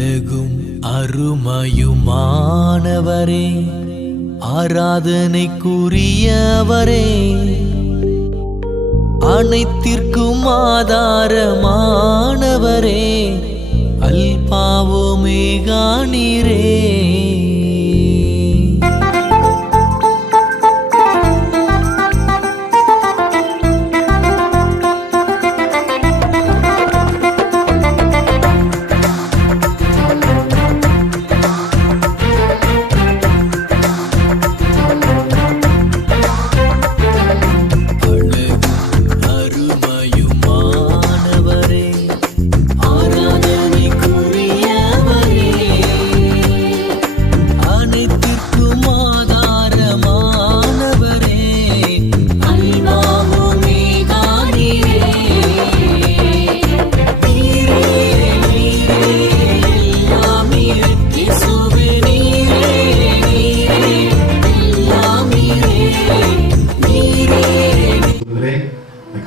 அழகும் அருமையுமானவரே, ஆராதனைக்குரியவரே, அனைத்திற்கும் ஆதாரமானவரே, அல்பாவோ மேகா நீரே.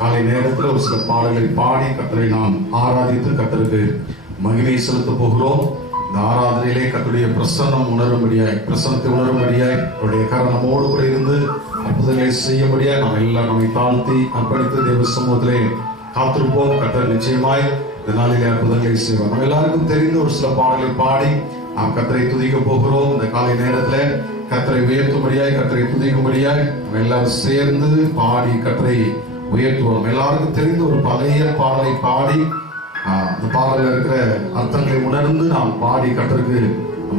காலை நேரத்தில் ஒரு சில பாடல்களை பாடி கர்த்தரை நாம் ஆராதித்து கர்த்தருக்கு மகிமை செலுத்த போகிறோம். இந்த ஆராதனையிலே கர்த்தருடைய பிரசன்னத்தை உணரும்படியாய் அவருடைய கரம் நம்மோடு கூட இருந்து அற்புதங்களை செய்யும்படியாய் நாம் எல்லாம் நம்மை தாழ்த்தி அர்ப்பணித்து தேவ சமூகத்திலே காத்திருப்போம். கர்த்தர் நிச்சயமாய் இந்த நாளிலே அற்புதங்களை செய்வார். நம்ம எல்லாருக்கும் தெரிந்த ஒரு சில பாடல்களை பாடி நாம் கர்த்தரை துதிக்க போகிறோம். இந்த காலை நேரத்தில் கர்த்தரை உயர்த்தும்படியாய் கர்த்தரை துதிக்கும்படியாய் நம்ம எல்லாரும் சேர்ந்து பாடி கர்த்தரை உயர்த்துவோம். எல்லாருக்கும் தெரிந்த ஒரு பழைய பாடலை பாடி அந்த பாடலில் இருக்கிற அர்த்தங்களை உணர்ந்து நாம் பாடி கர்த்தருக்கு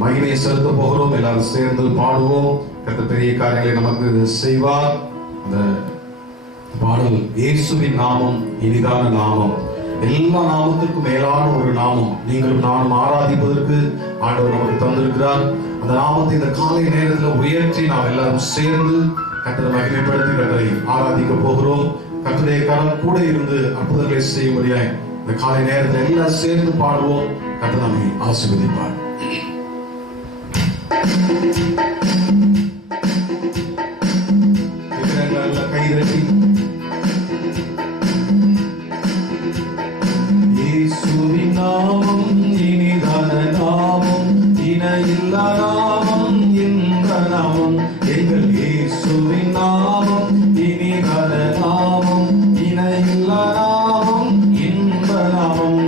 மகிமையை செலுத்த போகிறோம். எல்லாரும் சேர்ந்து பாடுவோம். கர்த்தர் பெரிய காரியங்களை நமக்கு செய்வார். அந்த பாடல் இயேசுவின் நாமம் இனிதான நாமம், எல்லா நாமத்திற்கும் மேலான ஒரு நாமம். நீங்களும் நானும் ஆராதிப்பதற்கு ஆண்டவர் நமக்கு தந்திருக்கிறார். அந்த நாமத்தை இந்த காலை நேரத்தில் உயர்த்தி நாம் எல்லாரும் சேர்ந்து கர்த்தரை மகிமைப்படுத்தி கர்த்தரை ஆராதிக்க போகிறோம். கர்த்தருடைய கரம் கூட இருந்து அற்புதங்களை செய்யும்படியாய் இந்த காலை நேரத்தில் எல்லாம் சேர்ந்து பாடுவோம். கர்த்தர் நம்மை ஆசீர்வதிப்பார். கைதட்டி இயேசுவின் நாமம் இனிதான நாமம், இணையில்லா நாமம், இந்த நாமம் எங்கள் இயேசுவின் நாமம் இனிதான நாமம், இணையில்லா நாமம், இந்த நாமம்.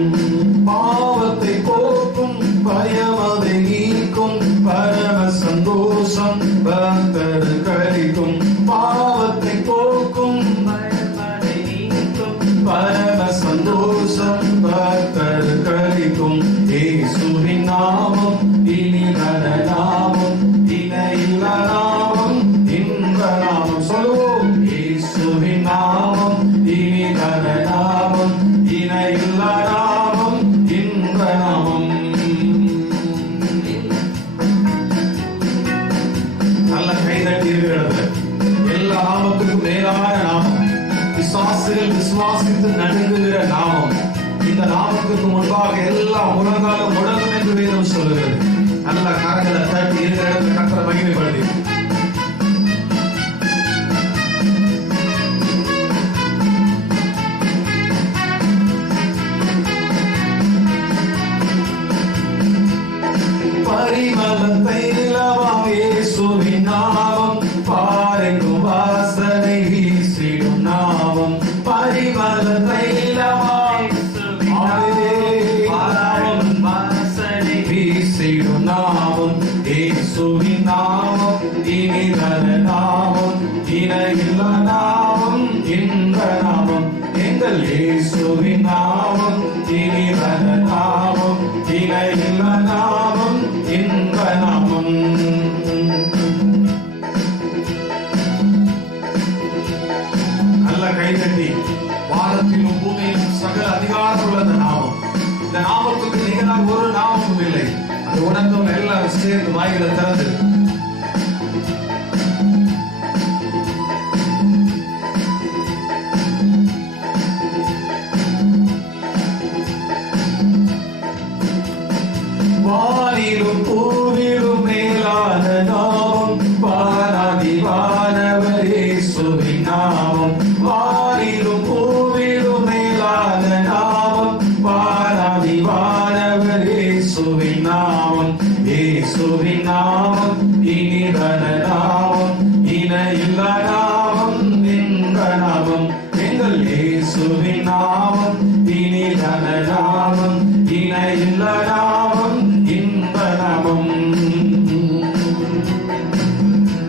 பாவத்தை போக்கும், பயமதை நீக்கும், பரம சந்தோஷம் பக்தர் கழிக்கும். பாவத்தை போக்கும், பயமதை நீக்கும், பரம சந்தோஷம் பக்தர் கழிக்கும். இயேசுவின் நாமம் இனிதான நாமம், இணையில்லா நாமம், இந்த நாமம். சொல்லுவோம். இயேசுவின் நாமம் இனிதான நாமம், இணையில்லா நாமம், இந்த நாமம். நல்ல கைதட்டி இருக்கிறது. எல்லா நாமத்துக்கும் மேலான நாமம், விசுவாசிகள் விசுவாசித்து நடுங்குகிற நாமம். இந்த நாமத்துக்கு முன்பாக எல்லா உலகாலும் முடங்கும் என்று வேதம் சொல்லுகிறது. நல்ல கரங்களை தட்டி இருக்கிற இடத்துல கர்த்தரை மகிமைப்படுத்தி பரிமள தைலமாம் இயேசுவின் நாமம், பாரெங்கும் வாசனை வீசிடும் நாமம். பரிமள தைலமாம் வாசனை வீசிடும் நாமம், இயேசுவின் நாமம் இனிதான நாமம், இணையில்லா நாமம், இந்த நாமம் எங்கள் இயேசுவின் நாமம் இனிதான நாமம், இணையில்லா நாமம், இந்த நாமம். நல்ல கைதட்டி வானத்திலும் பூமியிலும் சகல அதிகாரம் உள்ள அந்த நாமம். இந்த நாமத்துக்கு நிகராக ஒரு நாமமும் இல்லை. அது உணர்ந்தவங்க எல்லாரும் சேர்ந்து வாய்களை திறந்து வானிலும் பூவிலும் மேலான நாமம், பாராதி வானவர் இயேசுவின் நாமம். வானிலும் பூவிலும் மேலான நாமம், பாராதி வானவர் இயேசுவின் இயேசுவின் நாமம் இனிதான நாமம், இணையில்லா நாமம், இன்ப நாமம். எங்கள் இயேசுவின் நாமம் இனிதான நாமம், இணையில்லா நாமம், இன்ப நாமம்.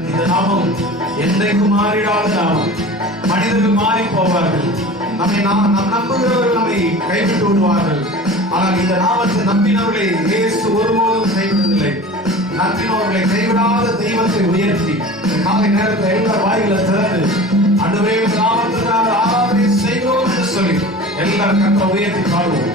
இந்த நாமம் என்றைக்கும் மாறிடாத நாமம். மனிதர்கள் மாறி போவார்கள், நாம் நம்புகிறவர்கள் நம்மை கைவிட்டு விடுவார்கள். ஆனால் இந்த நாமத்தை நம்பினவர்களை இயேசு ஒருபோதும் கைவிடுவதில்லை. நம்பினவர்களை கைவிடாத தெய்வத்தை உயர்த்தி இந்த காலை நேரத்தில் எல்லா வாய்களை திறந்து ஆண்டவரே உம்முடைய நாமத்தினால் ஆராதனை செய்கிறோம் என்று சொல்லி எல்லாரும் கர்த்தரை உயர்த்தி பாடுவோம்.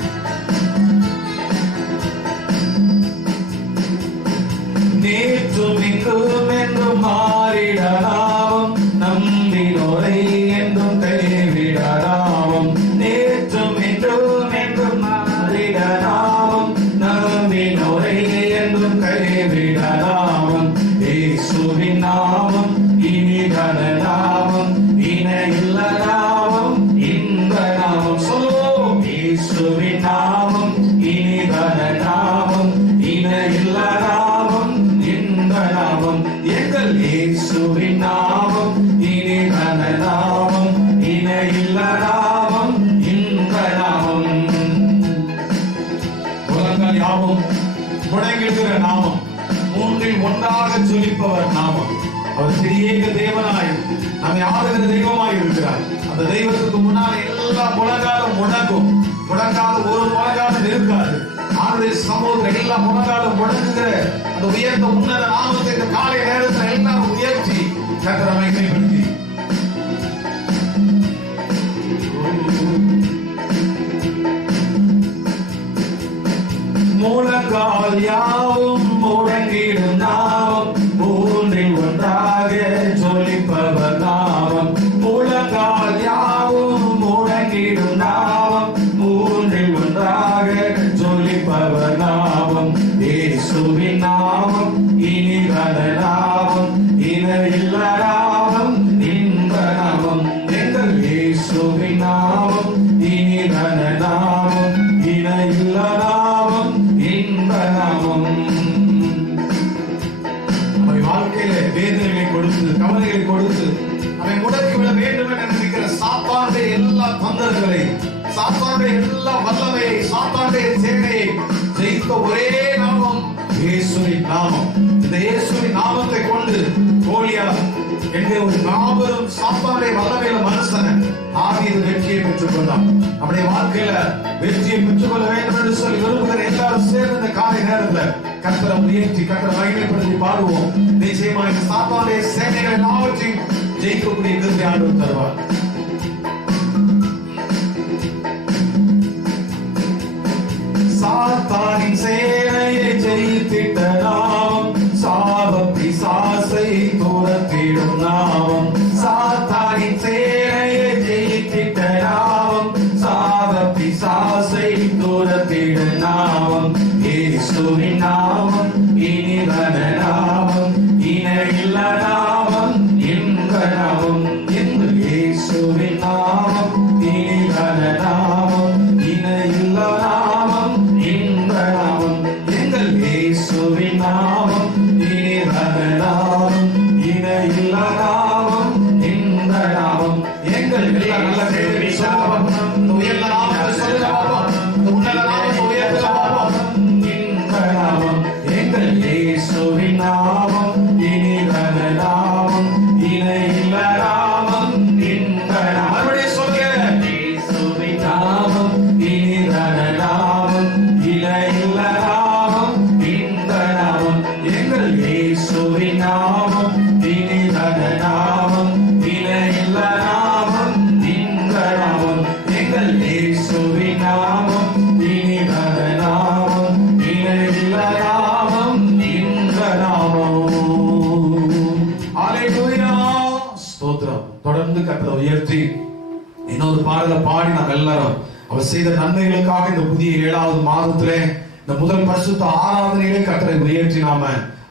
நேற்றும் இன்றும் என்றும் மாறிட நாமம், நம்பினோரை என்றும் கைவிட நாமம். நேற்றும் இன்றும் என்றும் மாறிட நாமம், நம்பினோரை என்றும் கைவிட நாமம். இயேசுவின் நாமம் இனிதான நாமம், இணையில்லா நாமம், இன்ப நாமம். சொல்லுவோம். இயேசுவின் நாமம் இனிதான நாமம், இணையில்லா நாமம், இன்ப நாமம். எங்கள் இயேசுவின் நாமம் இனிதான நாமம், இணையில்லா நாமம், இன்ப நாமம். உலகங்கள் யாவும் முடங்கிடுகிற நாமம், மூன்றில் ஒன்றாக ஜொலிப்பவர் நாமம். அவர் திரியேக தேவனாய் நம்மை ஆளுகிற தெய்வமாய் இருக்கிறார். அந்த தெய்வத்துக்கு முன்னால் எல்லா முழங்காலும் முடங்கும், முடங்காத ஒரு முழங்காலும் இருக்காது. ஆண்டுடைய சமூகத்தில் எல்லா முழங்காலும் முடங்குகிற அந்த உயர்ந்த உன்னத நாமத்தை இந்த காலை நேரத்தில் எல்லாரும் உயர்த்தி கர்த்தரை மகிமைப்படுத்தி முழங்கால் யாவும் முடங்கிடும் நாமம், மூன்றில் ஒன்றாக ஜொலிப்பவர் நாமம். முழங்கால் யாவும் முடங்கிடும் நாமம், மூன்றில் ஒன்றாக ஜொலிப்பவர் நாமம். இயேசுவின் நாமம் இனிதான நாமம், இணையில்லா நாமம், இன்ப நாமம். எங்கள் இயேசுவின் நாமம் இனிதான நாமம், இணையில்லா நாமம், இன்ப நாமம். நம்மை வாழ்க்கையில வேதனைகளை கொடுத்து, கவலைகளை கொடுத்து நம்மை முடக்கிவிட வேண்டும் என நினைக்கிற சாத்தானுடைய எல்லா தந்திரங்களை, சாத்தானுடைய எல்லா வல்லமையை, சாத்தானுடைய சேனையை ஜெயித்த ஒரே நாமம் இயேசுவின் நாமம். இந்த இயேசுவின் நாமத்தை கொண்டு கோலியாத் என்கிற ஒரு மாபெரும் சாத்தானுடைய வல்லமையில மனுஷனை தாவீது வெற்றியை பெற்றுக் கொண்டான். நம்முடைய வாழ்க்கையில வெற்றியை பெற்றுக் கொள்ள வேண்டும் என்று சொல்லி விரும்புகிற எல்லாரும் சேர்ந்து இந்த காலை நேரத்தில் கர்த்தரை உயர்த்தி கர்த்தரை மகிமைப்படுத்தி பாடுவோம். நிச்சயமா இந்த சாத்தானுடைய சேனைகள் எல்லாவற்றையும் ஜெயிக்கக்கூடிய கிருபை ஆண்டவர் தருவார். சாத்தானின் சேனையை ஜெயித்திட்ட நாமம், சாப பிசாசை துரத்திடும் நாமம். சாத்தானின் சேனையை ஜெயித்திட்ட நாமம், சாப பிசாசை துரத்திடும் நாமம். இயேசுவின் நாமம் இனிதான நாமம், இணையில்லா நாமம், இன்ப நாமம். எங்கள் இயேசுவின் நாமம் இனிதான நாமம், இணையில்லா நாமம், இன்ப நாமம். எங்கள் இயேசுவின் நாமம் இனிதான நாமம், இணையில்லா நாமம், இன்ப நாமம். எங்கள் எல்லா நல்ல செய்திகளை சொல்லுவோம். இந்த உயர்ந்த நாமத்தை சொல்லுவோம். இந்த உன்னத நாமத்தை உயர்த்துவோம். இன்ப நாமம். எங்கள் இயேசுவின் நாமம் இனிதான நாமம், இணையில்லா நாமம், இன்ப நாமம். மறுபடியும் சொல்லுங்க. இயேசுவின் நாமம் இனிதான நாமம், இணையில்லா நாமம், இன்ப நாமம். எங்கள் இயேசுவின் நாமம் இனிதான நாமம், இணையில்லா நாமம், இன்ப நாமம். எங்கள் இயேசுவின் நாமம் இனிதான நாமம், இணையில்லா நாமம், இன்ப நாமம். ஹல்லேலூயா. ஸ்தோத்திரம். தொடர்ந்து கர்த்தரை உயர்த்தி இன்னொரு பாடலை பாடி நாம் எல்லாரும் அவர் செய்த நன்மைகளுக்காக இந்த புதிய 7வது மாதத்திலே இந்த முதல் பரிசுத்த ஆராதனையிலே கர்த்தரை உயர்த்தி நாம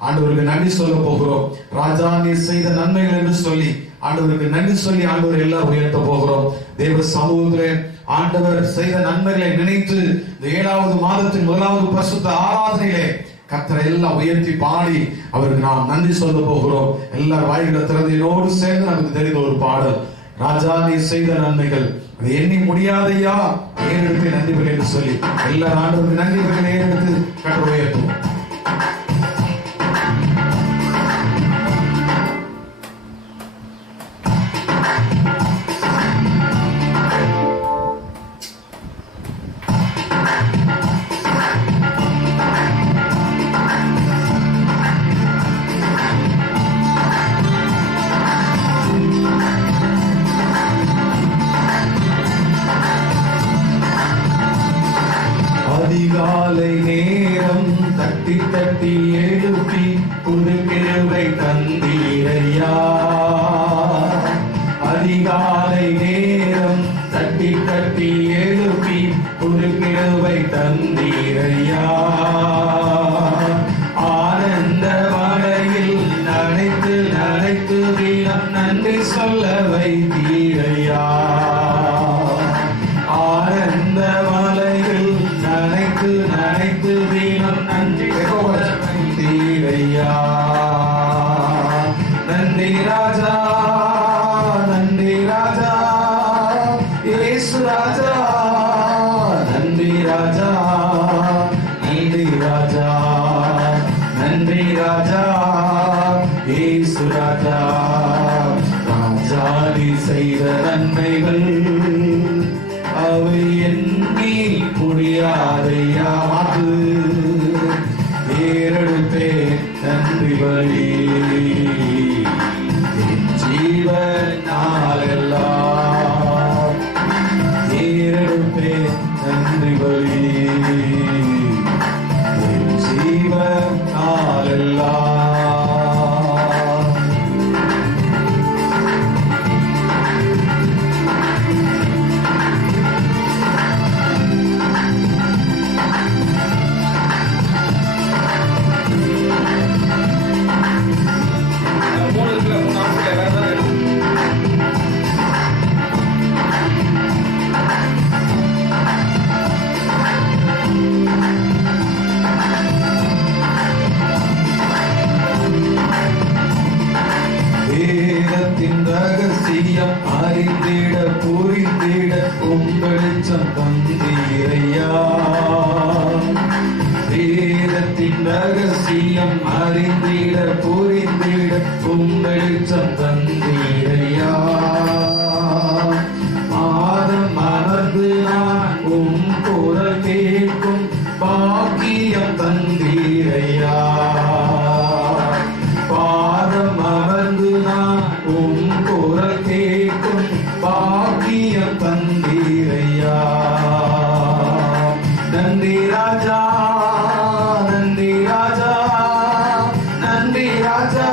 ஆண்டவருக்கு நன்றி சொல்ல போகிறோம். ராஜா நீர் செய்த நன்மைகள் என்று சொல்லி ஆண்டவருக்கு நன்றி சொல்லி ஆண்டவர் எல்லாம் உயர்த்த போகிறோம். தேவ சமூகத்திலே ஆண்டவர் செய்த நன்மைகளை நினைத்து இந்த 7வது மாதத்தின் முதலாவது பரிசுத்த ஆராதனையிலே கர்த்தரை எல்லாம் உயர்த்தி பாடி அவருக்கு நாம் நன்றி சொல்ல போகிறோம். எல்லார் வாய்களை திறந்தோடு சேர்ந்து நமக்கு தெரிந்த ஒரு பாடல், ராஜா நீ செய்த நன்மைகள் அதை எண்ணி முடியாதையா, ஏறெடுத்து நன்றிகள் என்று சொல்லி எல்லா ஆண்டவருக்கு நன்றிகளை ஏறெடுத்து கர்த்தரை உயர்த்துவோம். அதிகாலை நேரம் தட்டி தட்டி எழுப்பி புது கிருபை தந்தீரையா. அதிகாலை நேரம் தட்டி தட்டி எழுப்பி புது கிருபை தந்தீரையா. ஆனந்த மழையில் நனைத்து நனைத்து வீரம் நன்றி சொல்ல வைத்தீரையா. ஆனந்த மலையில் நனைத்து நனைத்து வீரம் நன்றி தீரையா. நன்றி ராஜா, நன்றி ராஜா, இயேசு ராஜா, நன்றி ராஜா, நன்றி ராஜா, நன்றி ராஜா, இயேசு ராஜா. ராஜாதி செய்த நன்மைகள் அவை எண்ணி முடியாதையா. மாற்று ஏறெடுப்பே நன்றி பலி ஜீவன் நாளெல்லாம். ஏறெடுப்பே நன்றி பலி ஜீவன் நாளெல்லாம். ரகசியம் அறிந்திட புரிந்திட உங்களிச்சம் தந்தீரையா. வேதத்தின் ரகசியம் அறிந்திட புரிந்திட உங்களிச்சம் தந்தீரையா. மாதம் அமர்ந்து நான் குரல் கேட்கும் பாக்கியம் தந்தீரையா. பாதம் அமர்ந்து நான் குரல் கேட்கும் பாக்கியம் தந்தீரையா. நன்றி ராஜா, நன்றி ராஜா, நன்றி ராஜா,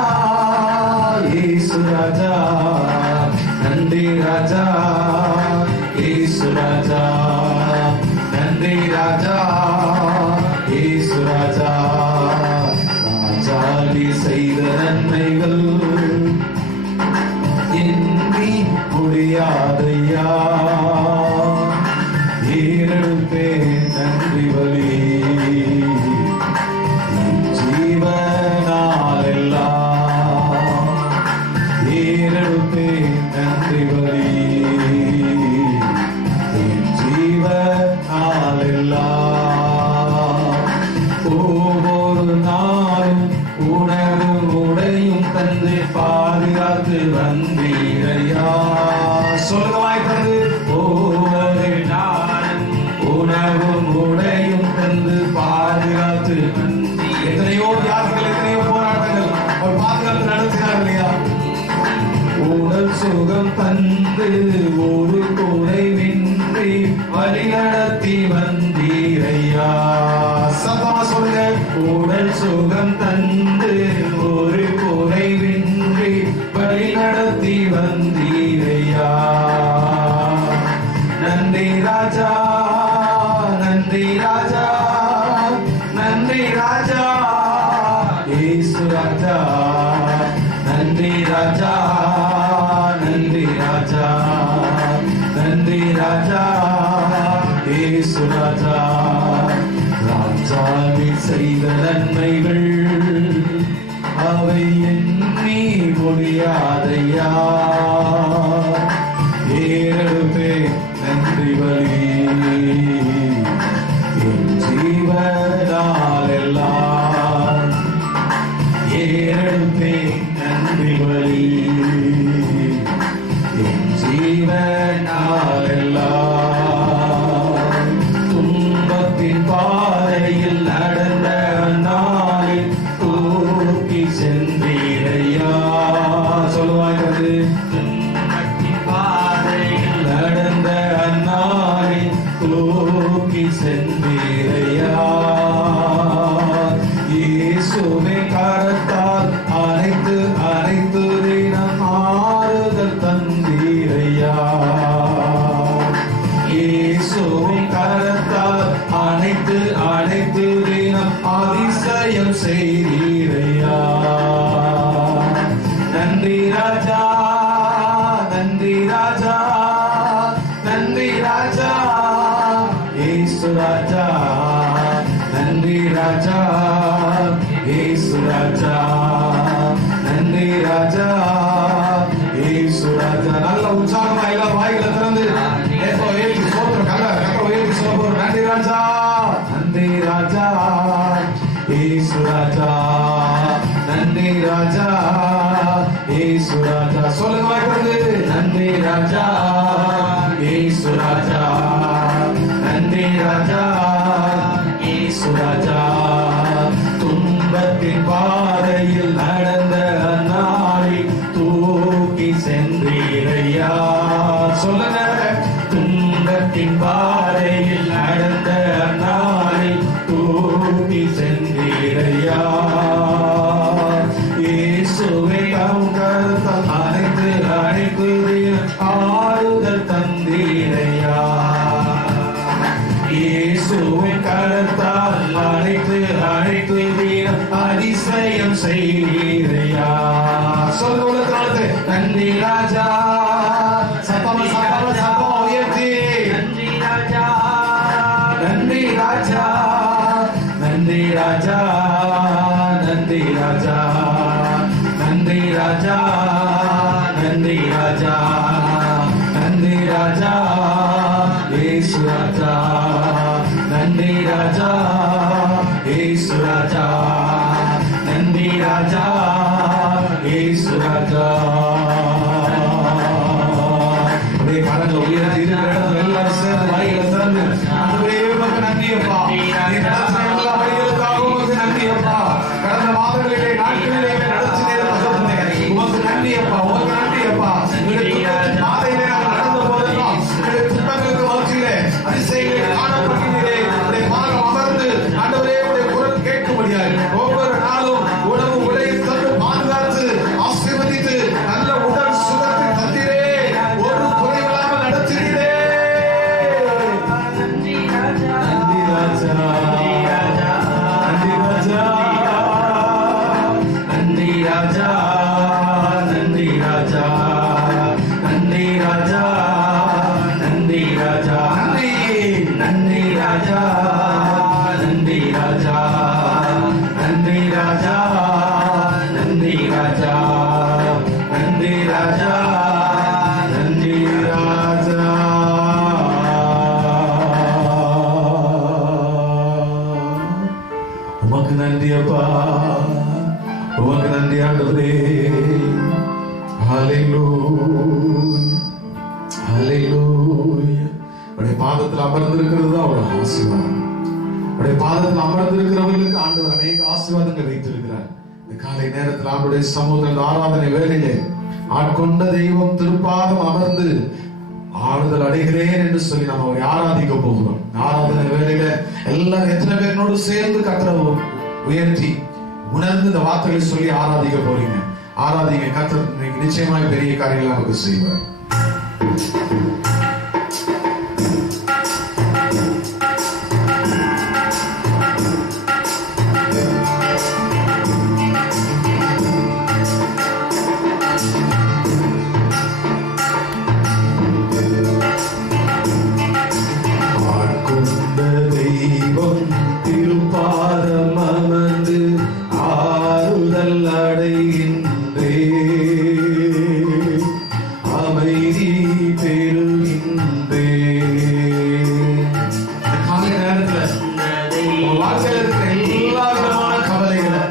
இயேசு ராஜா. நன்றி ராஜா, இயேசு ராஜா. நன்றி ராஜா, இயேசு ராஜா. ராஜாதி செய்த நன்மைகள் எண்ணி முடியாதையா. ஏறெடுப்பே நன்றி பலி ஜீவனாலெல்லாம். ஏறெடுப்பே நன்றி பலி ஜீவனாலெல்லாம். ஒவ்வொரு நாளும் உணவும் உடையும் தந்து பாதுகாத்து வந்தீரையா. சொல்லுவாய் தந்து ஒவ்வொரு நாளும் உணவும் உடையும் தந்து பாதுகாத்து வந்தீ. எத்தனையோ தியாகங்கள், எத்தனையோ போராட்டங்கள் அவர் பாதுகாத்து நடத்தினார் இல்லையா. உடல் சுகம் தந்து ஒரு குறைவின்றி வழி நடத்தி வந்தீரையா. சத்தமா சொல்லுங்க. உடல் சுகம் தந்து ஒரு குறைவின்றி வழி நடத்தி வந்தீரையா. நன்றி ராஜா, நன்றி ராஜா, நன்றி ராஜா, இயேசு ராஜா. நன்றி ராஜா, நன்றி ராஜா, நன்றி ராஜா, இயேசு ராஜா. ராஜாவி செய்த நன்மை துன்பத்தின் பாதையில் நடந்த நாளில் தூக்கி சென்றீரையா. சொல்லுவாங்க, துன்பத்தின் பாதையில் நடந்த நாளில் தூக்கி சென்றீரையா. இயேசுவின் கரத்தால் அனைத்து அனைத்து தினம் ஆறுதல் தந்தீரையா. இயேசுவின் கரத்தால் அனைத்து அனைத்து தினம் அதிசயம் செய்தீரையா. நன்றி ராஜா, நன்றி ராஜா, நன்றி ராஜா, இயேசு ராஜா. நன்றி ராஜா, இயேசு ராஜா. நன்றி ராஜா, இயேசு ராஜா. நல்ல உற்சாகமா எல்லா வாய்களை திறந்து நன்றி ராஜா, நன்றி ராஜா, இயேசு ராஜா. நன்றி ராஜா, இயேசு ராஜா. சொல்லுங்க வாய்க்கிறது. நன்றி ராஜா, இயேசு ராஜா. நன்றி ராஜா, இயேசு ராஜா. துன்பத்தின் பாதையில் நடந்த நாளில் தூக்கி சென்றீரையா. சொல்லுங்க, துன்பத்தின் பாதையில் நடந்த நாளில் தூக்கி சென்றீரையா. இயேசுவை தம் கரத்தால் அனைத்து அனைத்து ஆறுதல் தந்தீரையா. இயேசுவின் கரத்தால் அனைத்து அனைத்து அதிசயம் செய்தீரையா. சொல்லுங்க, நன்றி ராஜா. சத்தமா சத்தமா சத்தமா உயர்த்தி நன்றி ராஜா, நன்றி ராஜா, நன்றி ராஜா, நன்றி ராஜா, நன்றி ராஜா, நன்றி ராஜா, நன்றி ராஜா, இயேசு ராஜா. நன்றி ராஜா, இயேசு ராஜா. நன்றி ராஜா, இயேசு ராஜா. கரங்களை உயர்த்தி எல்லாரும் சேர்ந்து வாய்களை திறந்து நன்றி அப்பா. எல்லா வழிகளுக்காகவும் நன்றி அப்பா. கடந்த மாதங்களிலே நாட்களிலே நடத்தினே உமக்கு நன்றி அப்பா, உமக்கு நன்றி அப்பா. பாதையிலே நாங்கள் நடந்த போதெல்லாம் துன்பங்களுக்கு மகிழ்ச்சியிலே அதிசயங்களை காணப்பட்டீர்களே. பாகம் அமர்ந்து ஆண்டவரே உடைய குரல் கேட்கும்படியாய் ஒவ்வொரு நாளும் உணவு உடையை தந்து பாதுகாத்து ஆசீர்வதித்து நல்ல உடல் சுகத்தை தந்தீரே. ஒரு குறைவில்லாமல் நடத்தினீரே. நன்றி ராஜா, நன்றி ராஜா, நன்றி ராஜா, நன்றி ராஜா, நன்றி ராஜா, நன்றி ராஜா, நன்றி ராஜா, நன்றி ராஜா, நன்றி ராஜா, நன்றி ராஜா, நன்றி ராஜா, நன்றி ராஜா, நன்றி ராஜா. உமக்கு நன்றி அப்பா, உமக்கு நன்றி ஆண்டவரே. ஹல்லேலூயா, ஹல்லேலூயா. உடைய பாதத்தில் அமர்ந்திருக்கிறது தான் அவருடைய ஆசீர்வாதம். உடைய பாதத்தில் அமர்ந்திருக்கிறவர்களுக்கு ஆண்டவர் அநேக ஆசீர்வாதங்கள் வைத்திருக்கிறார். இந்த காலை நேரத்தில் அவருடைய சமூகத்தில் ஆராதனை வேளையிலே ஆட்கொண்ட தெய்வம் திருப்பாதம் அமர்ந்து ஆறுதல் அடைகிறேன் என்று சொல்லி நாம் அவரை ஆராதிக்க போகிறோம். ஆராதனை வேளையில எல்லாரும் எத்தனை பேரோடு சேர்ந்து கர்த்தரை உயர்த்தி உணர்ந்து இந்த வார்த்தைகளை சொல்லி ஆராதிக்க போறீங்க. ஆராதிங்க. கர்த்தர் நிச்சயமாய் பெரிய காரியங்களை நமக்கு செய்வார். திருப்பாதம் அமர்ந்து ஆறுதல் அடைகின்றே, அமைதி பெறுகின்றே. காலை நேரத்தில் வாழ்க்கையில் இருக்கிற எல்லா விதமான கவலைகளை,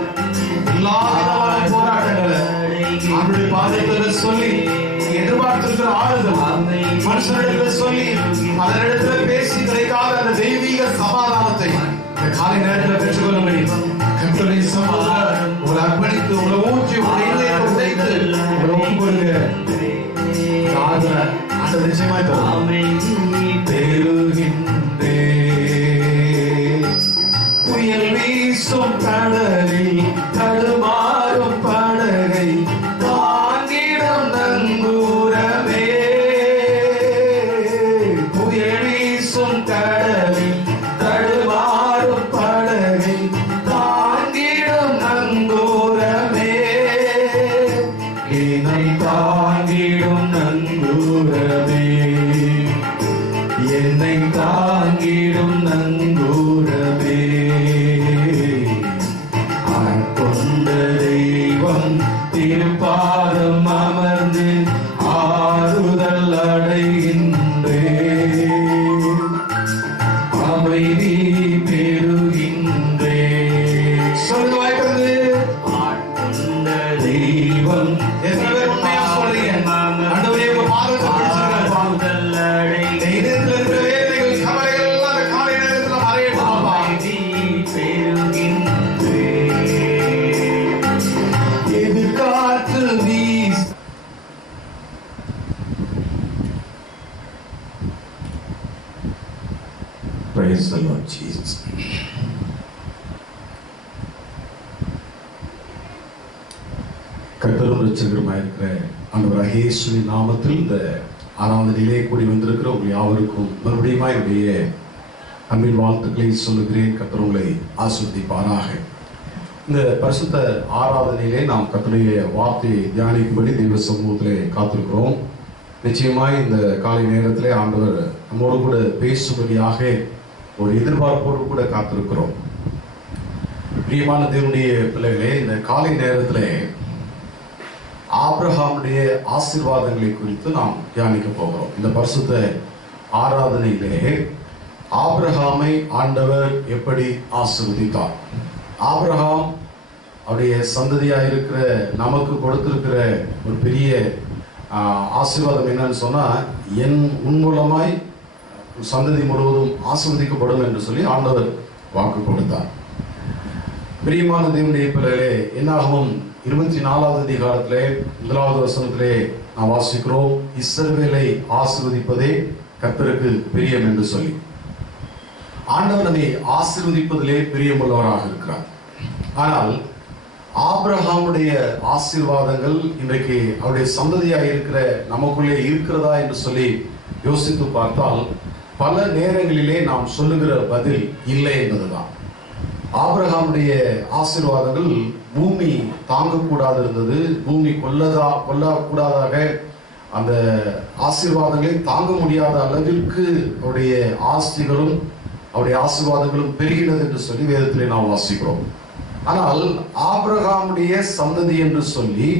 எல்லா விதமான போராட்டங்களை அவருடைய பாதத்தில் சொல்லி எதிர்பார்த்திருக்கிற ஆறுதல் மனுஷனிடத்தில் சொல்லி அதனிடத்தில் பேசி கிடைக்காத அந்த தெய்வீக சமாதானத்தை காலை நேரத்தில் பெற்றுக்கொள்ளும்படி கர்த்தருடைய சமூகத்தில் உங்களை அர்ப்பணித்து உங்களை ஊற்றி உங்களை இதயத்தை உடைத்து உங்களை ஒப்புக்கொள்ளுங்க. ஆண்டவர் நிச்சயமாய் தரும். பெருகின்றே புயல் வீசும் கடலில் தடுமாறும் படகை தாங்கிடும் நங்கூரமே. புயல் வீசும் கடலில் தடுமாறும் படகை தாங்கிடும் நங்கூரமே. என்னை தாங்கிடும் நங்கூரமே, என்னை தாங்கிடும் நங்கூரமே. ஆட்கொண்ட தெய்வம் திருப்பாதம் அமர்ந்து ஆறுதல் அடைகின்றே. அமைதி பெறுகின்றே. சொல்லுங்க வாய்க்கிறது. ஆட்கொண்ட தெய்வம் Praise the Lord Jesus. கர்த்தரும் இரட்சகருமாய் இருக்கிற ஆண்டவராகிய இயேசுவின் நாமத்தில் இந்த ஆராதனையிலே கூடி வந்திருக்கிற உங்கள் யாவருக்கும் மறுபடியும் என்னுடைய அன்பின் வாழ்த்துக்களை சொல்லுகிறேன். கர்த்தர் உங்களை ஆசீர்வதிப்பாராக. இந்த பரிசுத்த ஆராதனையிலே நாம் கர்த்தருடைய வார்த்தையை தியானிக்கும்படி தெய்வ சமூகத்திலே காத்திருக்கிறோம். நிச்சயமாய் இந்த காலை நேரத்திலே ஆண்டவர் நம்மோடு கூட பேசும்படியாக ஒரு எதிர்பார்ப்போடு கூட காத்திருக்கிறோம். பிரியமான தேவனுடைய பிள்ளைகளே, இந்த காலை நேரத்திலே ஆபிரகாமுடைய ஆசீர்வாதங்களை குறித்து நாம் தியானிக்க போகிறோம். இந்த பரிசுத்த ஆராதனையிலே ஆபிரகாமை ஆண்டவர் எப்படி ஆசீர்வதித்தார், ஆபிரகாம் அவருடைய சந்ததியாக இருக்கிற நமக்கு கொடுத்திருக்கிற ஒரு பெரிய ஆசீர்வாதம் என்னன்னு சொன்னா, உன் மூலமாய் சந்ததி முழுவதும் ஆசீர்வதிக்கப்படும் என்று சொல்லி ஆண்டவர் வாக்கு கொடுத்தார். பிரியமான தேவனுடைய பிள்ளைகளே, என்னாகவும் 24வது அதிகாரத்திலே 1வது வசனத்திலே நாம் வாசிக்கிறோம், இஸ்ரவேலை ஆசீர்வதிப்பதே கர்த்தருக்கு பிரியம் என்று சொல்லி. ஆண்டவர் நம்மை ஆசீர்வதிப்பதிலே பிரியமுள்ளவராக இருக்கிறார். ஆனால் ஆபிரகாமுடைய ஆசீர்வாதங்கள் இன்றைக்கு அவருடைய சந்ததியாக இருக்கிற நமக்குள்ளே இருக்கிறதா என்று சொல்லி யோசித்து பார்த்தால் பல நேரங்களிலே நாம் சொல்லுகிற பதில் இல்லை என்பதுதான். ஆபிரகாமுடைய ஆசீர்வாதங்கள் பூமி தாங்கக்கூடாது இருந்தது. பூமி கொல்லக்கூடாதாக அந்த ஆசீர்வாதங்களை தாங்க முடியாத அளவிற்கு அவருடைய ஆஸ்திகளும் அவருடைய ஆசீர்வாதங்களும் பெருகினது என்று சொல்லி வேதத்திலே நாம் வாசிக்கிறோம். ஆனால் ஆபிரகாமுடைய சந்ததி என்று சொல்லி,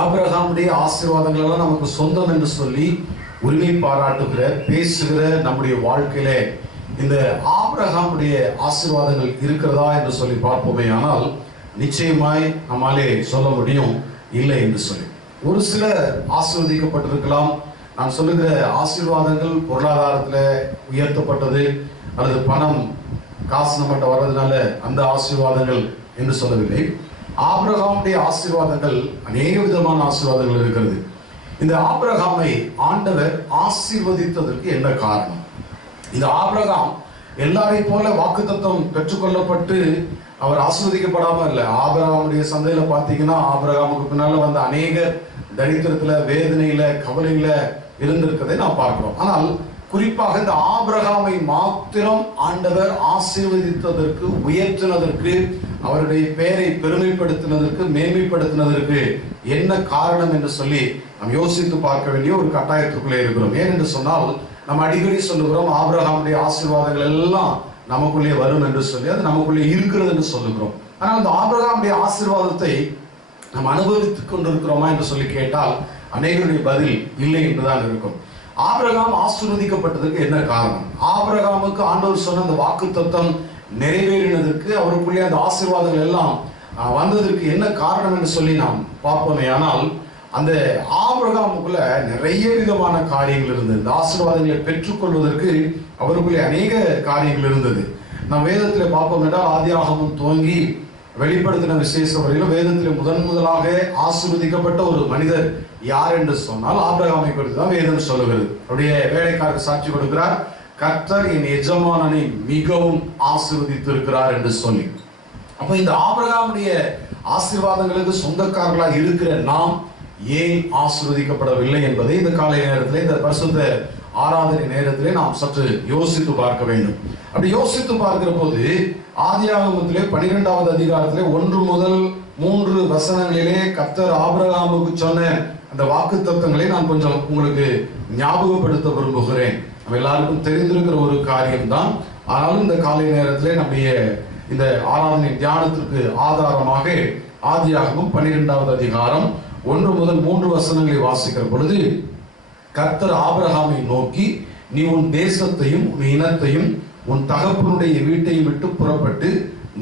ஆபிரகாமுடைய ஆசீர்வாதங்கள் எல்லாம் நமக்கு சொந்தம் என்று சொல்லி உரிமை பாராட்டுகிற பேசுகிற நம்முடைய வாழ்க்கையில இந்த ஆபிரகாமுடைய ஆசீர்வாதங்கள் இருக்கிறதா என்று சொல்லி பார்ப்போமே. ஆனால் நிச்சயமாய் நம்மாலே சொல்ல முடியும் இல்லை என்று சொல்லி. ஒரு சில ஆசீர்வதிக்கப்பட்டிருக்கலாம். நான் சொல்லுகிற ஆசீர்வாதங்கள் பொருளாதாரத்தில் உயர்த்தப்பட்டது அல்லது பணம் காசு நம்மகிட்ட வர்றதுனால அந்த ஆசீர்வாதங்கள் என்று சொல்லவில்லை. ஆபிரகாமுடைய ஆசீர்வாதங்கள் அநேக விதமான ஆசீர்வாதங்கள் இருக்கிறது. இந்த ஆபிரகாமை ஆண்டவர் ஆசீர்வதித்ததற்கு என்ன காரணம்? இந்த ஆபிரகாம் எல்லாரையும் போல வாக்குத்தத்தம் பெற்றுக்கொள்ளப்பட்டு அவர் ஆசீர்வதிக்கப்படாமல் இல்லை. ஆபிரகாமுடைய சந்தையில பார்த்தீங்கன்னா ஆபிரகாமுக்கு பின்னால வந்த அநேகர் தரித்திரத்துல, வேதனையில, கவலையில இருந்திருக்கிறதை நாம் பார்க்கிறோம். ஆனால் குறிப்பாக இந்த ஆபிரகாமை மாத்திரம் ஆண்டவர் ஆசீர்வதித்ததற்கு, உயர்த்தினதற்கு, அவருடைய பெயரை பெருமைப்படுத்தினதற்கு, மேன்மைப்படுத்தினதற்கு என்ன காரணம் என்று சொல்லி நாம் யோசித்து பார்க்க வேண்டிய ஒரு கட்டாயத்துக்குள்ளே இருக்கிறோம். ஏனென்று சொன்னால், நம்ம அடிக்கடி சொல்லுகிறோம் ஆபிரகாமுடைய ஆசீர்வாதங்கள் எல்லாம் நமக்குள்ளே வரும் என்று சொல்லி, அது நமக்குள்ளே இருக்கிறது என்று சொல்லுகிறோம். ஆனால் அந்த ஆபிரகாமுடைய ஆசீர்வாதத்தை நாம் அனுபவித்துக் கொண்டிருக்கிறோமா என்று சொல்லி கேட்டால் அநேகருடைய பதில் இல்லை என்றுதான் இருக்கும். ஆபிரகாம் ஆசீர்வதிக்கப்பட்டதற்கு என்ன காரணம்? ஆபிரகாமுக்கு ஆண்டவர் சொன்ன அந்த வாக்குத்தத்தம் நிறைவேறினதற்கு, அவருக்குள்ளே அந்த ஆசீர்வாதங்கள் எல்லாம் வந்ததற்கு என்ன காரணம் என்று சொல்லி நாம் பார்ப்போமே. ஆனால் அந்த ஆபிரகாமுக்குள்ள நிறைய விதமான காரியங்கள் இருந்தது. இந்த ஆசீர்வாதங்களை பெற்றுக்கொள்வதற்கு அவருக்குள்ளே அநேக காரியங்கள் இருந்தது. நாம் வேதத்திலே பார்ப்போம் என்றால் ஆதியாகமம் துவங்கி வெளிப்படுத்தின விசேஷம் வரையிலும் வேதத்திலே முதலாக ஆசீர்வதிக்கப்பட்ட ஒரு மனிதர் யார் என்று சொன்னால் ஆபிரகாமை குறித்து தான் வேதம் சொல்லுகிறது. அவருடைய வேலைக்காரர் சாட்சி கொடுக்கிறார், கர்த்தர் என் எஜமானனை மிகவும் ஆசீர்வதித்திருக்கிறார் என்று சொல்லி. அப்ப இந்த ஆபிரகாமுடைய ஆசீர்வாதங்களுக்கு சொந்தக்காரர்களாக இருக்கிற நாம் ஏன் ஆசீர்வதிக்கப்படவில்லை என்பதை இந்த காலை நேரத்திலே, இந்த பரிசுத்த ஆராதனை நேரத்திலே நாம் சற்று யோசித்து பார்க்க வேண்டும். அப்படி யோசித்து பார்க்கிற போது ஆதியாகமத்திலே 12வது அதிகாரத்திலே 1 முதல் 3 வசனங்களிலே கர்த்தர் ஆபிரகாமுக்கு சொன்ன அந்த வாக்குத்தத்தங்களை நான் கொஞ்சம் உங்களுக்கு ஞாபகப்படுத்த விரும்புகிறேன். நம்ம எல்லாருக்கும் தெரிந்திருக்கிற ஒரு காரியம்தான். ஆனாலும் இந்த காலை நேரத்திலே நம்முடைய இந்த ஆராதனை தியானத்திற்கு ஆதாரமாக ஆதியாகமம் 12வது அதிகாரம் 1 முதல் 3 வசனங்களை வாசிக்கிற பொழுது, கர்த்தர் ஆபிரகாமை நோக்கி, நீ உன் தேசத்தையும் உன் இனத்தையும் உன் தகப்பனுடைய வீட்டையும் விட்டு புறப்பட்டு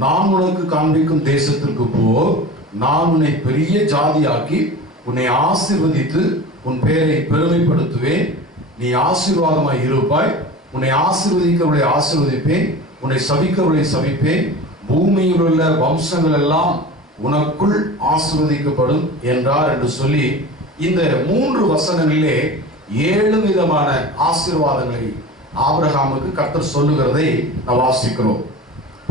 நான் உனக்கு காண்பிக்கும் தேசத்திற்கு போ. நான் உன்னை பெரிய ஜாதியாக்கி உன்னை ஆசீர்வதித்து உன் பெயரை பெருமைப்படுத்துவேன். நீ ஆசீர்வாதமாய் இருப்பாய். உன்னை ஆசீர்வதிக்கிறவர்களை ஆசீர்வதிப்பேன், உன்னை சபிக்கிறவர்களை சபிப்பேன். பூமியில் உள்ள வம்சங்கள் எல்லாம் உனக்குள் ஆசீர்வதிக்கப்படும் என்றார் என்று சொல்லி இந்த 3 வசனங்களிலே 7 விதமான ஆசீர்வாதங்களை ஆபிரகாமுக்கு கர்த்தர் சொல்லுகிறதை நான் வாசிக்கிறோம்.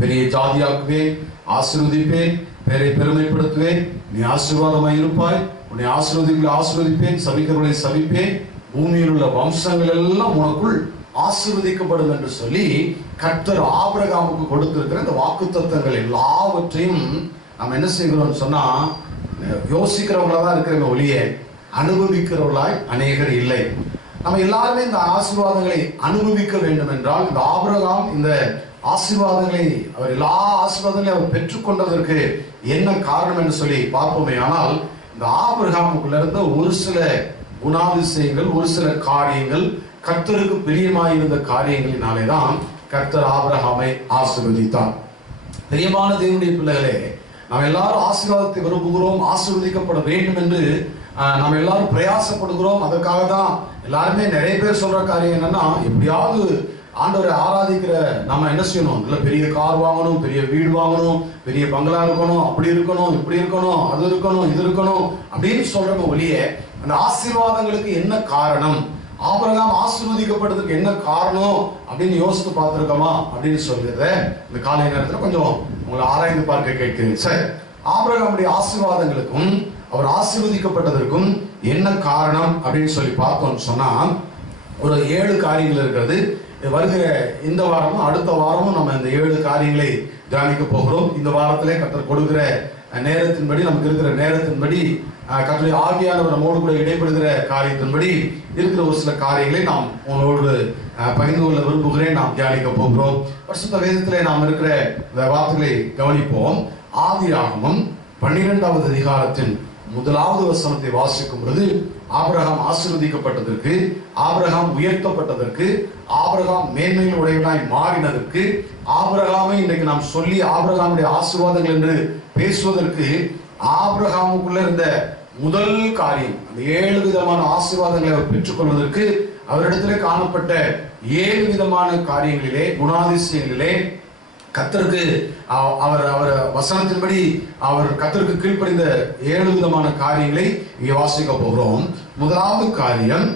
பெரிய ஜாதியாக்குவேன், ஆசீர்வதிப்பேன், பெயரை பெருமைப்படுத்துவேன், நீ ஆசீர்வாதமாய் இருப்பாய், உன்னை ஆசீர்வதிகளை ஆசீர்வதிப்பேன், சபிக்கிறவர்களை சபிப்பேன், பூமியில் உள்ள வம்சங்கள் எல்லாம் உனக்குள் ஆசீர்வதிக்கப்படும் என்று சொல்லி கர்த்தர் ஆபிரகாமுக்கு கொடுத்திருக்கிற இந்த வாக்குத்தத்தங்கள் எல்லாவற்றையும் நம்ம என்ன செய்கிறோம் சொன்னா, யோசிக்கிறவங்களா தான் இருக்கிறவங்க ஒளிய அனுபவிக்கிறவர்களாய் அநேகர் இல்லை. நம்ம எல்லாருமே இந்த ஆசீர்வாதங்களை அனுபவிக்க வேண்டும் என்றால், இந்த ஆபிரகாம் இந்த ஆசீர்வாதங்களை அவர் எல்லா ஆசீர்வாதங்களையும் அவர் பெற்றுக்கொண்டதற்கு என்ன காரணம் என்று சொல்லி பார்ப்போமே. ஆனால் இந்த ஆபிரகாமுக்குள்ள இருந்த ஒரு சில குணாதிசயங்கள், ஒரு சில காரியங்கள், கர்த்தருக்கு பிரியமாயிருந்த காரியங்களினாலே தான் கர்த்தர் ஆபிரகாமை ஆசீர்வதித்தார். பிரியமான தேவனுடைய பிள்ளைகளே, நாம் எல்லாரும் ஆசீர்வாதத்தை விரும்புகிறோம், ஆசீர்வதிக்கப்பட வேண்டும் என்று நாம் எல்லாரும் பிரயாசப்படுகிறோம். அதற்காக தான் எல்லாருமே நிறைய பேர் சொல்ற காரியம் என்னன்னா, எப்படியாவது ஆண்டவரை ஆராதிக்கிற நம்ம என்ன செய்யணும், இல்லை பெரிய கார் வாங்கணும், பெரிய வீடு வாங்கணும், பெரிய பங்களா இருக்கணும், அப்படி இருக்கணும், இப்படி இருக்கணும், அது இருக்கணும், இது இருக்கணும் அப்படின்னு சொல்றவங்க ஒழிய அந்த ஆசீர்வாதங்களுக்கு என்ன காரணம், ஆபிரகாம் ஆசீர்வதிக்கப்பட்டதுக்கு என்ன காரணம் அப்படின்னு யோசித்து பார்த்துருக்கோமா அப்படின்னு சொல்லிடுற இந்த காலை நேரத்தில் கொஞ்சம் உங்களை ஆராய்ந்து பார்க்க கேட்கிறேன். சரி, ஆபிரகாமுடைய ஆசீர்வாதங்களுக்கும் அவர் ஆசீர்வதிக்கப்பட்டதற்கும் என்ன காரணம் அப்படின்னு சொல்லி பார்த்தோம்னு சொன்னா, ஒரு 7 காரியங்கள் இருக்கிறது. வருகிற இந்த வாரமும் அடுத்த வாரமும் நம்ம இந்த 7 காரியங்களை தியானிக்க போகிறோம். இந்த வாரத்திலே கர்த்தர் கொடுக்கிற நேரத்தின்படி, நமக்கு இருக்கிற நேரத்தின்படி, கர்த்தருடைய ஆவியானவர் நம்மோடு கூட இடைபடுகிற காரியத்தின்படி இருக்கிற ஒரு சில காரியங்களை நாம் உங்களோடு பகிர்ந்து கொள்ள விரும்புகிறேன். நாம் தியானிக்க போகிறோம். பரிசுத்த வேதத்திலே நாம் இருக்கிற இந்த வார்த்தைகளை கவனிப்போம். ஆதியாகமம் 12வது அதிகாரத்தின் 1வது வசனத்தை வாசிக்கும் பொழுது, ஆபிரகாம் ஆசீர்வதிக்கப்பட்டதற்கு, ஆபிரகாம் உயர்த்தப்பட்டதற்கு, ஆபிரகாம் மேன்மையில் உடையவனாய் மாறினதற்கு, ஆபிரகாமை இன்றைக்கு நாம் சொல்லி ஆபிரகாமுடைய ஆசீர்வாதங்கள் என்று பேசுவதற்கு, ஆபிரகாமுக்குள்ள இருந்த முதல் காரியம், அந்த 7 விதமான ஆசீர்வாதங்களை அவர் பெற்றுக்கொள்வதற்கு அவரிடத்திலே காணப்பட்ட 7 விதமான காரியங்களிலே, குணாதிசயங்களிலே கர்த்தருக்கு அவர் வசனத்தின்படி அவர் கர்த்தருக்கு கீழ்ப்படிந்த 7 விதமான காரியங்களை இங்கே வாசிக்க போகிறோம். முதலாவது காரியம்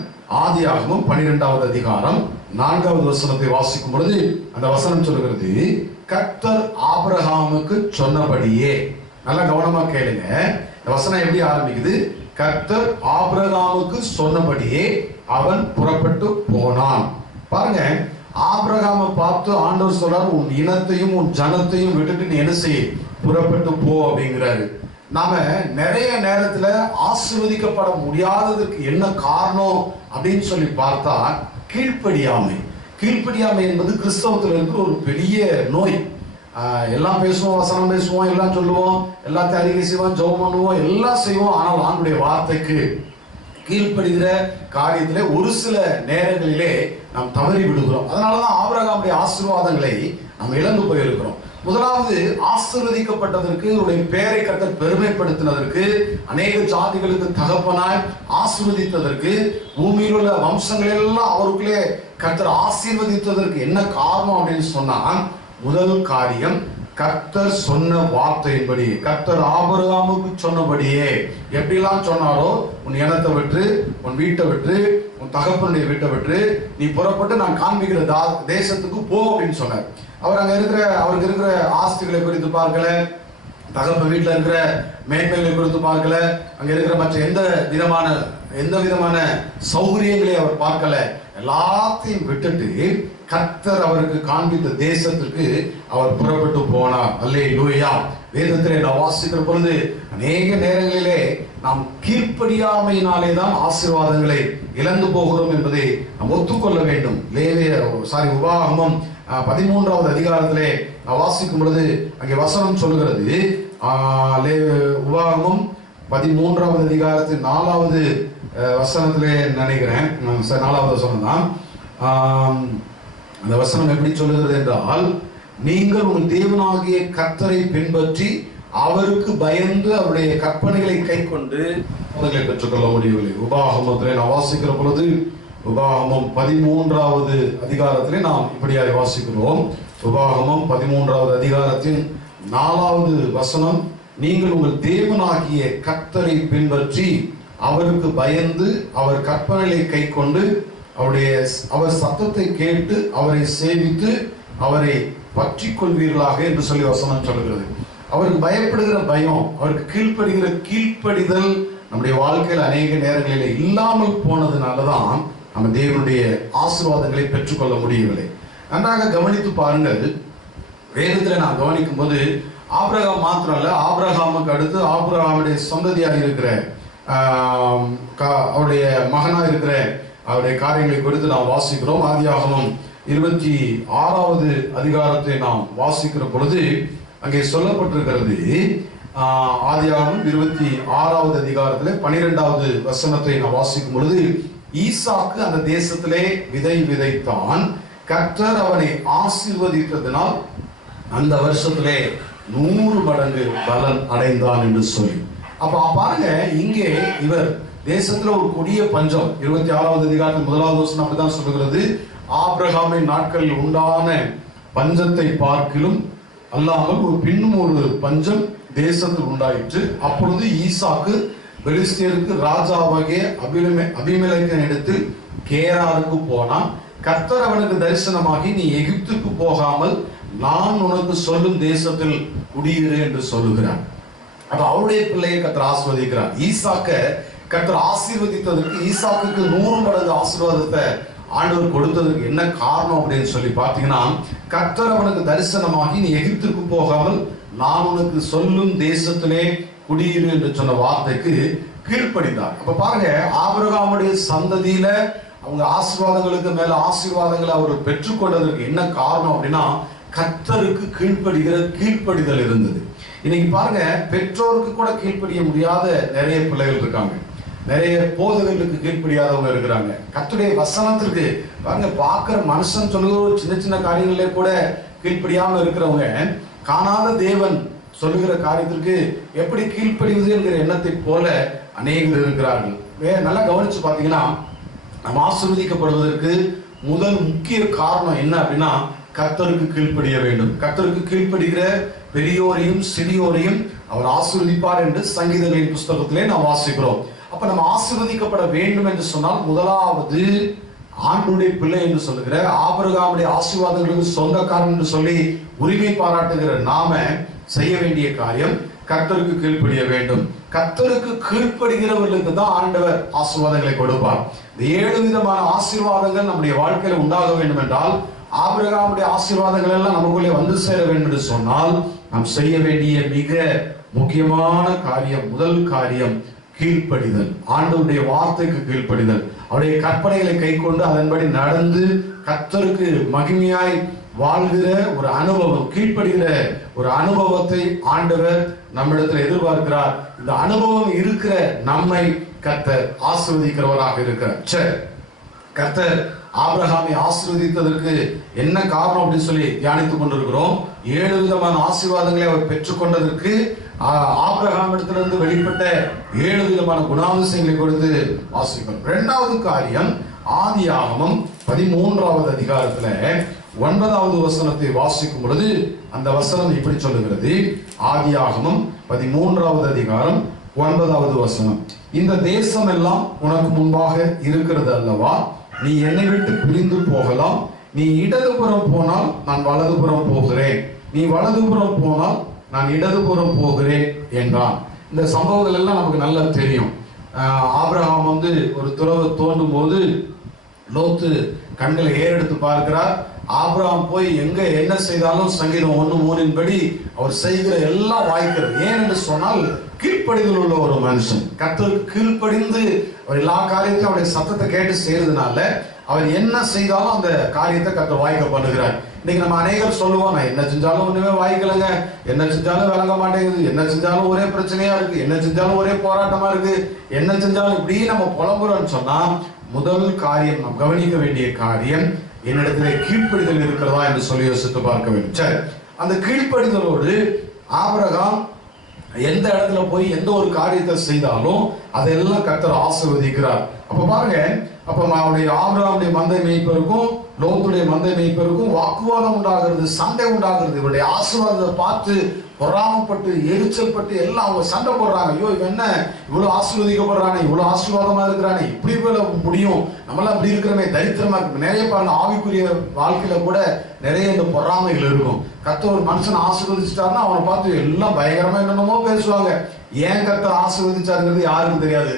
ஆதியாகமம் 12வது அதிகாரம் 4வது வசனத்தை வாசிக்கும் பொழுது அந்த வசனம் சொல்லுகிறது, கர்த்தர் ஆபிரகாமுக்கு சொன்னபடியே. நல்லா கவனமா கேளுங்க. இந்த வசனம் எப்படி ஆரம்பிக்குது? கர்த்தர் ஆபிரகாமுக்கு சொன்னபடியே அவன் புறப்பட்டு போனான். பாருங்க, ஆபிரகாமை பார்த்து ஆண்டவர் சொல்றாரு, உன் இனத்தையும் உன் ஜனத்தையும் விட்டுட்டு நீ என்ன செய், புறப்பட்டு போ அப்படிங்கிறாரு. நாம நிறைய நேரத்துல ஆசீர்வதிக்கப்பட முடியாததற்கு என்ன காரணம் அப்படின்னு சொல்லி பார்த்தா, கீழ்ப்படியாமை. கீழ்ப்படியாமை என்பது கிறிஸ்தவத்தில் இருக்கிற ஒரு பெரிய நோய். எல்லாம் பேசுவோம், வசனம் பேசுவோம், எல்லாம் சொல்லுவோம், எல்லாத்தையும் அறிக்கை செய்வோம், ஜெபம் பண்ணுவோம், எல்லாம் செய்வோம். ஆனால் ஆண்டுடைய வார்த்தைக்கு கீழ்ப்படுகிற காரியத்திலே ஒரு சில நேரங்களிலே நாம் தவறி விடுகிறோம். அதனாலதான் ஆபிரகாமுடைய ஆசீர்வாதங்களை நாம் இழந்து போயிருக்கிறோம். முதலாவது, ஆசீர்வதிக்கப்பட்டதற்கு, அவருடைய பெயரை கர்த்தர் பெருமைப்படுத்தினதற்கு, அநேக ஜாதிகளுக்கு தகப்பனாய் ஆசீர்வதித்ததற்கு, பூமியில் உள்ள வம்சங்கள் எல்லாம் அவருக்குள்ளே கர்த்தர் ஆசீர்வதித்ததற்கு என்ன காரணம் அப்படின்னு சொன்னா, முதல் காரியம், கர்த்தர் சொன்ன வார்த்தையின்படி, கர்த்தர் ஆபிரகாமுக்கு சொன்னபடியே எப்படிலாம் சொன்னாரோ, உன் இனத்தை விட்டு, உன் வீட்டை விட்டு, உன் தகப்பனுடைய வீட்டை விட்டு நீ புறப்பட்டு நான் காண்பிக்கிற தேசத்துக்கு போ அப்படின்னு சொன்னார். அவருக்கு இருக்கிற ஆஸ்திகளை குறித்து பார்க்கல, தகப்பன் வீட்டில் இருக்கிற மேன்மைகளை குறித்து பார்க்கல, அங்க இருக்கிற மற்ற எந்த விதமான சௌகரியங்களை அவர் பார்க்கல. எல்லாத்தையும் விட்டுட்டு கர்த்தர் அவருக்கு காண்பித்த தேசத்திற்கு அவர் புறப்பட்டு போனார். அல்லேலூயா. வேதத்திலே நாம் வாசிக்கிற பொழுது அநேக நேரங்களிலே நாம் கீழ்ப்படியாமையினாலே தான் ஆசீர்வாதங்களை இழந்து போகிறோம் என்பதை நாம் ஒத்துக்கொள்ள வேண்டும். உபாகமம் 13வது அதிகாரத்திலே வாசிக்கும் பொழுது அங்கே வசனம் சொல்லுகிறது, உபாகமம் 13வது அதிகாரத்தின் 4வது வசனத்திலே நினைக்கிறேன், 4வது வசனம் தான். அந்த வசனம் எப்படி சொல்லுகிறது என்றால், நீங்கள் உங்கள் தேவனாகிய கர்த்தரை பின்பற்றி அவருக்கு பயந்து அவருடைய கற்பனைகளை கை கொண்டு அவர்களை பெற்றுக்கொள்ள முடியவில்லை. உபாகமத்திலே நான் வாசிக்கிற பொழுது, உபாகமம் 13வது அதிகாரத்திலே நாம் இப்படியாக வாசிக்கிறோம். உபாகமம் 13வது அதிகாரத்தின் 4வது வசனம், நீங்கள் உங்கள் தேவனாகிய கர்த்தரை பின்பற்றி அவருக்கு பயந்து அவர் கற்பனைகளை கை கொண்டு அவர் சத்தத்தை கேட்டு அவரை சேவித்து அவரை பற்றி கொள்வீர்களாக என்று சொல்லி வசனம் சொல்கிறது. அவருக்கு பயப்படுகிற பயம், அவருக்கு கீழ்ப்படுகிற கீழ்ப்படிதல் நம்முடைய வாழ்க்கையில் அநேக நேரங்களில் இல்லாமல் போனதுனாலதான் நம்ம தேவனுடைய ஆசீர்வாதங்களை பெற்றுக்கொள்ள முடியவில்லை. நன்றாக கவனித்து பாருங்கள். வேதத்தில் நான் கவனிக்கும் போது ஆபிரகாம் மாத்திரம் அல்ல, ஆபிரகாமுக்கு அடுத்து ஆபிரகாமுடைய சந்ததியாக இருக்கிற அவருடைய மகனாக இருக்கிற அவருடைய காரியங்களை குறித்து நாம் வாசிக்கிறோம். ஆதியாகமம் 26வது அதிகாரத்தை நாம் வாசிக்கிற பொழுது அங்கே சொல்லப்பட்டிருக்கிறது. ஆதியாகமம் 26வது அதிகாரத்திலே 12வது வசனத்தை நாம் வாசிக்கும் பொழுது, ஈசாக்கு அந்த தேசத்திலே விதை விதைத்தான், கர்த்தர் அவனை ஆசீர்வதித்ததினால் அந்த வருஷத்திலே 100 மடங்கு பலன் அடைந்தான் என்று சொல்லி. அப்ப பாருங்க, இங்கே இவர் தேசத்துல ஒரு கொடிய பஞ்சம், 26வது அதிகாரத்தில் 1வது வசனம் அப்படிதான் சொல்லுகிறது. ஆபிரகாமின் நாட்களில் உண்டான பஞ்சத்தை பார்க்கிலும் அல்லாமல் பின்னும் ஒரு பஞ்சம் தேசத்தில் உண்டாயிற்று. அப்பொழுது ஈசாக்கு பெலிஸ்தியருக்கு ராஜாவாகிய அபிமெலேக்கின் இடத்தில் கேராருக்கு போனான். கர்த்தர் அவனுக்கு தரிசனமாகி, நீ எகிப்துக்கு போகாமல் நான் உனக்கு சொல்லும் தேசத்தில் குடியிரு என்று சொல்லுகிறார். அப்ப அவருடைய பிள்ளையை கர்த்தர் ஆசீர்வதிக்கிறார். ஈசாக்க கர்த்தர் ஆசீர்வதித்ததற்கு, ஈசாக்குக்கு 100 மடங்கு ஆசீர்வாதத்தை ஆண்டவர் கொடுத்ததற்கு என்ன காரணம் அப்படின்னு சொல்லி பார்த்தீங்கன்னா, கர்த்தர் அவனுக்கு தரிசனமாகி, நீ எகிப்துக்கு போகாமல் நான் உனக்கு சொல்லும் தேசத்திலே குடியிரு என்று சொன்ன வார்த்தைக்கு கீழ்ப்படிந்தார். அப்ப பாருங்க, ஆபிரகாமுடைய சந்ததியில அவங்க ஆசீர்வாதங்களுக்கு மேல ஆசீர்வாதங்களை அவர்கள் பெற்றுக்கொண்டதற்கு என்ன காரணம் அப்படின்னா, கர்த்தருக்கு கீழ்ப்படிதல் இருந்தது. இன்னைக்கு பாருங்க, பெற்றோருக்கு கூட கீழ்ப்படிய முடியாத நிறைய பிள்ளைகள் இருக்காங்க, நிறைய போதகர்களுக்கு கீழ்ப்படியாதவங்க இருக்கிறாங்க. கர்த்தருடைய வசனத்திற்கு பாருங்க, பார்க்கிற மனுஷன் சொல்லுகிற சின்ன சின்ன காரியங்களே கூட கீழ்ப்படியாமல் இருக்கிறவங்க, காணாத தேவன் சொல்லுகிற காரியத்திற்கு எப்படி கீழ்ப்படிவது என்கிற எண்ணத்தை போல அநேகர் இருக்கிறார்கள். நல்லா கவனிச்சு பார்த்தீங்கன்னா, நம்ம ஆசீர்வதிக்கப்படுவதற்கு முதல் முக்கிய காரணம் என்ன அப்படின்னா, கர்த்தருக்கு கீழ்ப்படிய வேண்டும். கர்த்தருக்கு கீழ்ப்படுகிற பெரியோரையும் சிறியோரையும் அவர் ஆசீர்வதிப்பார் என்று சங்கீதங்களின் புஸ்தகத்திலே நாம் வாசிக்கிறோம். அப்ப நம்ம ஆசீர்வதிக்கப்பட வேண்டும் என்று சொன்னால், முதலாவது ஆண்டுடைய பிள்ளை என்று சொல்லுகிற ஆபிரகாமுடைய ஆசீர்வாதங்களுக்கு சொந்தக்காரன் என்று சொல்லி உரிமை பாராட்டுகிற நாம செய்ய வேண்டிய காரியம், கர்த்தருக்கு கீழ்ப்படிய வேண்டும். கர்த்தருக்கு கீழ்ப்படுகிறவர்களுக்கு தான் ஆண்டவர் ஆசீர்வாதங்களை கொடுப்பார். இந்த 7 விதமான ஆசீர்வாதங்கள் நம்முடைய வாழ்க்கையில உண்டாக வேண்டும் என்றால், ஆபிரகாமுடைய ஆசீர்வாதங்கள் எல்லாம் நமக்குள்ளே வந்து சேர வேண்டும் என்று சொன்னால், நாம் செய்ய வேண்டிய மிக முக்கியமான காரியம், முதல் காரியம் கீழ்ப்படிதல். ஆண்டவருடைய வார்த்தைக்கு கீழ்ப்படிதல், அவருடைய கற்பனைகளை கை கொண்டு அதன்படி நடந்து கர்த்தருக்கு மகிமையாய் வாழ்கிற ஒரு அனுபவம், கீழ்ப்படுகிற ஒரு அனுபவத்தை ஆண்டவர் நம்மிடத்தில் எதிர்பார்க்கிறார். இந்த அனுபவம் இருக்கிற நம்மை கர்த்தர் ஆசீர்வதிக்கிறவராக இருக்கிறார். சரி, கர்த்தர் ஆபிரகாமை ஆசீர்வதித்ததற்கு என்ன காரணம் அப்படின்னு சொல்லி தியானித்துக் கொண்டிருக்கிறோம். 7 விதமான ஆசீர்வாதங்களை அவர் பெற்றுக்கொண்டதற்கு ஆபிரகாமிடத்திலிருந்து வெளிப்பட்ட 7 விதமான குணாதிசயங்களை கொடுத்து வாசிக்கிறோம். 2வது காரியம், ஆதியாகமம் 13வது அதிகாரத்துல 9வது வசனத்தை வாசிக்கும் பொழுது அந்த வசனம் இப்படி சொல்லுகிறது. ஆதியாகமம் 13வது அதிகாரம் 9வது வசனம். இந்த தேசம் எல்லாம் உனக்கு முன்பாக இருக்கிறது அல்லவா, நீ என்னை விட்டு பிரிந்து போகலாம். நீ இடதுபுறம் போனால் நான் வலதுபுறம் போகிறேன், நீ வலதுபுறம் போனால் நான் இடதுபுறம் போகிறேன் என்றான். இந்த சம்பவங்கள் எல்லாம் நமக்கு நல்லா தெரியும். ஆபிரகாம் ஒரு துறவை தோண்டும் போது லோத்து கண்களை ஏறெடுத்து பார்க்கிறார். ஆபிரகாம் போய் எங்க என்ன செய்தாலும் சங்கீதம் 1:3 படி அவர் செய்கிற எல்லாம் வாய்க்கிறது. ஏன் என்று சொன்னால் கீழ்ப்படிதல் உள்ள ஒரு மனுஷன், கர்த்தருக்கு கீழ்ப்படிந்து அவர் எல்லா காரியத்தையும் அவருடைய சத்தத்தை கேட்டு செய்யறதுனால அவர் என்ன செய்தாலும் அந்த காரியத்தை கர்த்தர் வாய்க்க பண்ணுகிறார். இன்னைக்கு நம்ம அநேகர் சொல்லுவோம், நான் என்ன செஞ்சாலும் ஒண்ணுமே வாய்க்கலைங்க, என்ன செஞ்சாலும் விளங்க மாட்டேங்குது, என்ன செஞ்சாலும் ஒரே பிரச்சனையா இருக்கு, என்ன செஞ்சாலும் ஒரே போராட்டமா இருக்கு, என்ன செஞ்சாலும் இப்படி நம்ம புலம்புறோம்னு சொன்னா முதல் காரியம் நாம் கவனிக்க வேண்டிய காரியம், என்னிடத்திலே கீழ்ப்படிதல் இருக்கிறதா என்று சொல்லி யோசித்து பார்க்க வேண்டும். சரி, அந்த கீழ்ப்படிதலோடு ஆபிரகாம் எந்த இடத்துல போய் எந்த ஒரு காரியத்தை செய்தாலும் அதெல்லாம் கர்த்தர் ஆசீர்வதிக்கிறார். அப்ப பாருங்க, அப்ப அவருடைய ஆபிரகாமுடைய மந்தை மேய்ப்பருக்கும் லோத்துடைய மந்தை மேய்ப்பருக்கும் வாக்குவாதம் உண்டாகிறது, சண்டை உண்டாகிறது. இவருடைய ஆசீர்வாதத்தை பார்த்து பொறாமப்பட்டு எரிச்சல் பட்டு எல்லாம் அவங்க சண்டை போடுறாங்க. ஐயோ, இவன் என்ன இவ்வளவு ஆசீர்வதிக்கப்படுறானே, இவ்வளவு ஆசீர்வாதமா இருக்கிறானே, இப்படி போல முடியும், நம்மளாம் அப்படி இருக்கிறமே, தரித்திரமா இருக்கு. நிறைய பாருங்க, ஆவிக்குரிய வாழ்க்கையில கூட நிறைய இந்த பொறாமைகள் இருக்கும். கர்த்தர் ஒரு மனுஷன் ஆசீர்வதிச்சிட்டாருன்னா அவனை பார்த்து எல்லாம் பயங்கரமா என்னென்னமோ பேசுவாங்க. ஏன் கர்த்தர் ஆசீர்வதிச்சாருங்கிறது யாருக்கும் தெரியாது.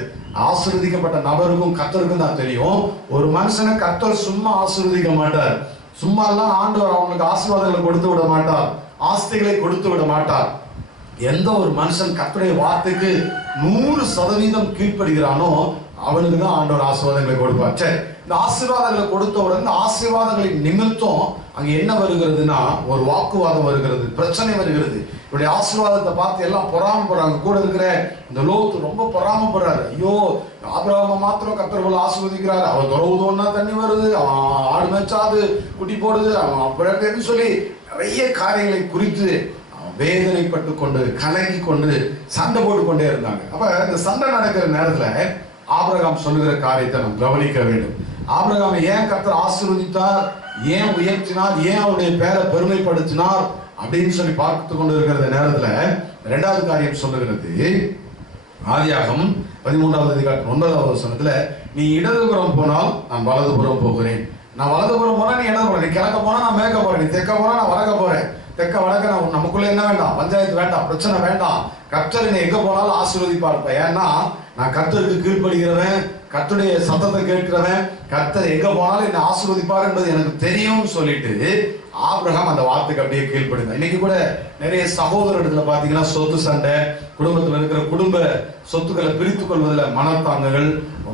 ஆசீர்வதிக்கப்பட்ட நபருக்கும் கர்த்தருக்கும் தான் தெரியும். ஒரு மனுஷனை கர்த்தர் சும்மா ஆசீர்வதிக்க மாட்டார். சும்மா எல்லாம் ஆண்டவர் அவங்களுக்கு ஆசீர்வாதங்களை கொடுத்து விட மாட்டார், ஆஸ்திகளை கொடுத்து விட மாட்டார். எந்த ஒரு மனுஷன் கர்த்தருடைய வார்த்தைக்கு 100% கீழ்ப்படுகிறானோ அவனுக்கு தான் ஆண்டவர் ஆசீர்வாதங்களை கொடுப்பார். சரி, இந்த ஆசீர்வாதங்களை கொடுத்தவுடன் ஆசீர்வாதங்களின் நிமித்தம் அங்க என்ன வருகிறதுனா ஒரு வாக்குவாதம் வருகிறது, பிரச்சனை வருகிறது. இவருடைய ஆசீர்வாதத்தை பார்த்து எல்லாம் பொறாமப்படுறாங்க. கூட இருக்கிற இந்த லோத்து ரொம்ப பொறாமப்படுறாரு. ஐயோ, ஆபிரகாமை மாத்திரம் கர்த்தர் போல ஆசீர்வதிக்கிறாரு, அவன் துறவுதோன்னா தண்ணி வருது, அவன் ஆடு மேய்ச்சாது குட்டி போடுது, அவன் அப்படின்னு சொல்லி நிறைய காரியங்களை குறித்து வேதனைப்பட்டு கொண்டு கலங்கி கொண்டு சண்டை போட்டு கொண்டே இருந்தாங்க. அப்ப இந்த சண்டை நடக்கிற நேரத்துல ஆபிரகாம் சொல்லுகிற காரியத்தை நாம் கவனிக்க வேண்டும். ஆபிரகாமை ஏன் கர்த்தர் ஆசீர்வதித்தார், ஏன் உயர்த்தினார், ஏன் அவருடைய பேரை பெருமைப்படுத்தினார் அப்படின்னு சொல்லி பார்த்து கொண்டு இருக்கிற நேரத்துல 2வது காரியம் சொல்லுகிறது. ஆதியாகமம் 13வது அதிகாரம் 9வது வசனத்துல, நீ இடதுபுறம் போனால் நான் வலதுபுறம் போகிறேன், நான் வலதுபுறம் போனா நீ இடதுபுறம், நீ கிழக்க போனா நான் மேற்க போறேன், நீ தெற்க போனா நான் வடக்க போறேன். தெற்க வடக்க நமக்குள்ள என்ன வேண்டாம், பஞ்சாயத்து வேண்டாம், பிரச்சனை வேண்டாம். கர்த்தர் என்னை எங்க போனாலும் ஆசீர்வதிப்பார். ஏன்னா நான் கர்த்தருக்கு கீழ்ப்படுகிறவன், கர்த்தருடைய சத்தத்தை கேட்கிறவன், கர்த்தர் எங்க போனாலும் என்னை ஆசீர்வதிப்பார் என்பது எனக்கு தெரியும்னு சொல்லிட்டு ஆபிரகாம் அந்த வார்த்தைக்கு அப்படியே கீழ்ப்படுங்க. இன்னைக்கு கூட நிறைய சகோதரத்துல பாத்தீங்கன்னா சொத்து சண்டை, குடும்பத்துல இருக்கிற குடும்ப சொத்துக்களை பிரித்துக் கொள்வதில் மனத்தாங்கங்கள்,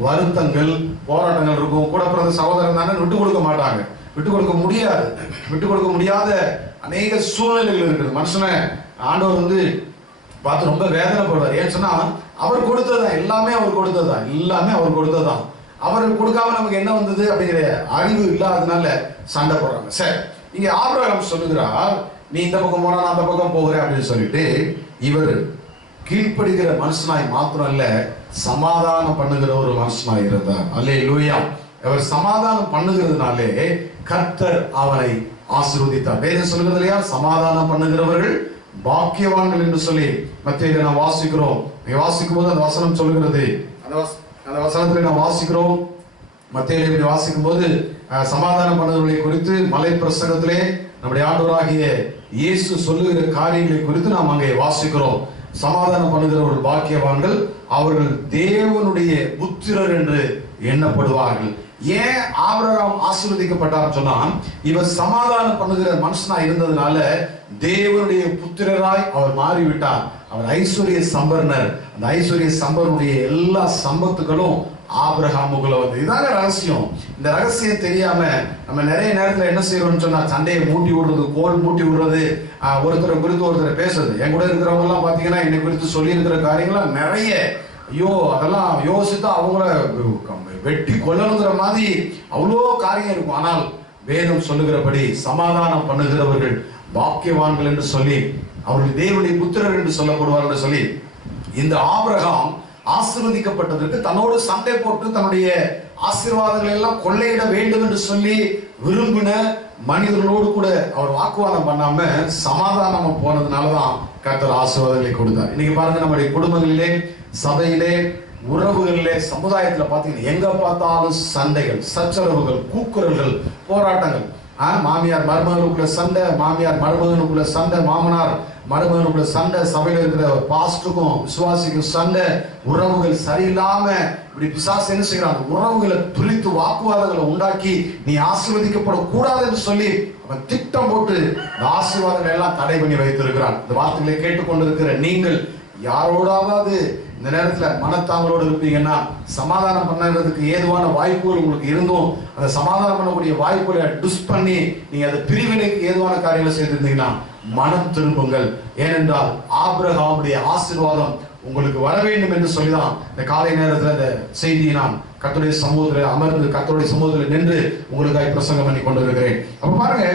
வருத்தங்கள், போராட்டங்கள் இருக்கும். கூட பிறந்த சகோதரன் தானே விட்டு கொடுக்க மாட்டாங்க, விட்டு கொடுக்க முடியாது. விட்டு கொடுக்க முடியாத அநேக சூழ்நிலைகள் இருக்குது. மனுஷனை ஆண்டவர் பார்த்து ரொம்ப வேதனைப்படுவார். ஏன்னு சொன்னா அவர் கொடுத்ததுதான், எல்லாமே அவர் கொடுத்ததுதான், எல்லாமே அவர் கொடுத்ததுதான். அவர் கொடுக்காம நமக்கு என்ன வந்தது அப்படிங்கிற அறிவு இல்லாததுனால சண்டை போடுறாங்க. சரி, இங்க ஆபிரகாம் சொல்லுகிறார், நீ இந்த பக்கம் போனா நான் அந்த பக்கம் போகிறேன் அப்படின்னு சொல்லிட்டு இவர் கீழ்ப்படுகிற மனுஷனாய் மாத்திரம் இல்ல, சமாதானம் பண்ணுகிற ஒரு மனுஷனாய் இருந்தார். அல்லேலூயா. அவர் சமாதானம் பண்ணுகிறதுனாலே கர்த்தர் அவரை ஆசீர்வதித்தார். வேதம் சொல்லுகிறது இல்லையா, சமாதானம் பண்ணுகிறவர்கள் பாக்கியவான்கள் என்று சொல்லி மத்தேயுல நாம் வாசிக்கிறோம். வாசிக்கும் போது அந்த வசனம் சொல்லுகிறது, அந்த வசனத்தில் நாம் வாசிக்கிறோம். மத்தேயுல வாசிக்கும் போது சமாதானம் பண்ணுகிறவர்களை குறித்து மலை பிரசங்கத்திலே நம்முடைய ஆண்டவராகிய இயேசு சொல்லுகிற காரியங்களை குறித்து நாம் அங்கே வாசிக்கிறோம். சமாதானம் பண்ணுகிறவர்கள் பாக்கியவான்கள், அவர்கள் தேவனுடைய புத்திரர் என்று எண்ணப்படுவார்கள். ஏன் ஆபிரகாம் ஆசீர்வதிக்கப்பட்டார் சொன்னா, இவர் சமாதானம் பண்ணுகிற மனுஷனா இருந்ததுனால தேவனுடைய புத்திரராய் அவர் மாறிவிட்டார். அவர் ஐஸ்வர்ய சம்பர்னர். அந்த ஐஸ்வர்ய சம்பரனுடைய எல்லா சம்பத்துகளும் ஆபிரகாமுக்குள்ள வந்து. இதாங்க ரகசியம். இந்த ரகசியம் தெரியாம நம்ம நிறைய நேரத்துல என்ன செய்யறோம்னு சொன்னா, சண்டையை மூட்டி விடுறது, கோல் மூட்டி விடுறது, ஒருத்தரை குறித்து ஒருத்தரை பேசுறது. என் கூட இருக்கிறவங்க எல்லாம் பாத்தீங்கன்னா என்னை குறித்து சொல்லி இருக்கிற காரியங்கள்லாம் நிறைய, ஐயோ அதெல்லாம் யோசித்தா அவங்கள வெட்டி கொல்லணுங்கிற மாதிரி அவ்வளோ காரியம் இருக்கும். ஆனால் வேதம் சொல்லுகிறபடி சமாதானம் பண்ணுகிறவர்கள் பாக்கியவான்கள் என்று சொல்லி, அவர்கள் தேவனுடைய புத்திரர் என்று சொல்லப்படுவார் என்று சொல்லி, இந்த ஆபிரகாம் ஆசீர்வதிக்கப்பட்டதற்கு தன்னோடு சண்டை போட்டு தன்னுடைய ஆசீர்வாதங்களை எல்லாம் கொள்ளையிட வேண்டும் என்று சொல்லி விரும்பின மனிதர்களோடு கூட அவர் வாக்குவாதம் பண்ணாம சமாதானமா போனதுனாலதான் கர்த்தர் ஆசீர்வாதங்களை கொடுத்தார். இன்னைக்கு பாருங்க, நம்முடைய குடும்பங்களிலே, சபையிலே, உறவுகளிலே, சமுதாயத்துல பாத்தீங்கன்னா எங்க பார்த்தாலும் சண்டைகள், சச்சரவுகள், கூக்குரல்கள், போராட்டங்கள். மாமியார் மருமகனுக்குள்ள சண்டை, மாமியார் மருமகனுக்குள்ள சண்டை, மாமனார் மருமகனுக்குள்ள சண்டை, சபையில இருக்கிற பாஸ்டருக்கும் விசுவாசிக்கும் சண்டை, உறவுகள் சரியில்லாம இப்படி பிசாசு என்ன செய்யறான், உறவுகளை பிரித்து வாக்குவாதங்களை உண்டாக்கி நீ ஆசீர்வதிக்கப்படக்கூடாது என்று சொல்லி அவன் திட்டம் போட்டு இந்த ஆசீர்வாதங்களை எல்லாம் தடை பண்ணி வைத்திருக்கிறான். இந்த வார்த்தைகளை கேட்டுக்கொண்டிருக்கிற நீங்கள் யாரோடாவது இந்த நேரத்துல மனத்தாங்களோடு இருப்பீங்கன்னா, சமாதானம் பண்ணுறதுக்கு ஏதுவான வாய்ப்புகள் உங்களுக்கு இருந்தும் அந்த சமாதானம் பண்ணக்கூடிய வாய்ப்புகளை டிஸ் பண்ணி நீங்க அந்த பிரிவினைக்கு ஏதுவான காரியங்களை செய்திருந்தீங்கன்னா மனம் திரும்புங்கள். ஏனென்றால் ஆபிரகாமுடைய ஆசீர்வாதம் உங்களுக்கு வர வேண்டும் என்று சொல்லிதான் இந்த காலை நேரத்தில் இந்த செய்தியை நான் கர்த்தருடைய சமூகத்தில் அமர்ந்து கர்த்தருடைய சமூகத்தில் நின்று உங்களுக்காக பிரசங்கம் பண்ணி கொண்டிருக்கிறேன். அப்ப பாருங்க,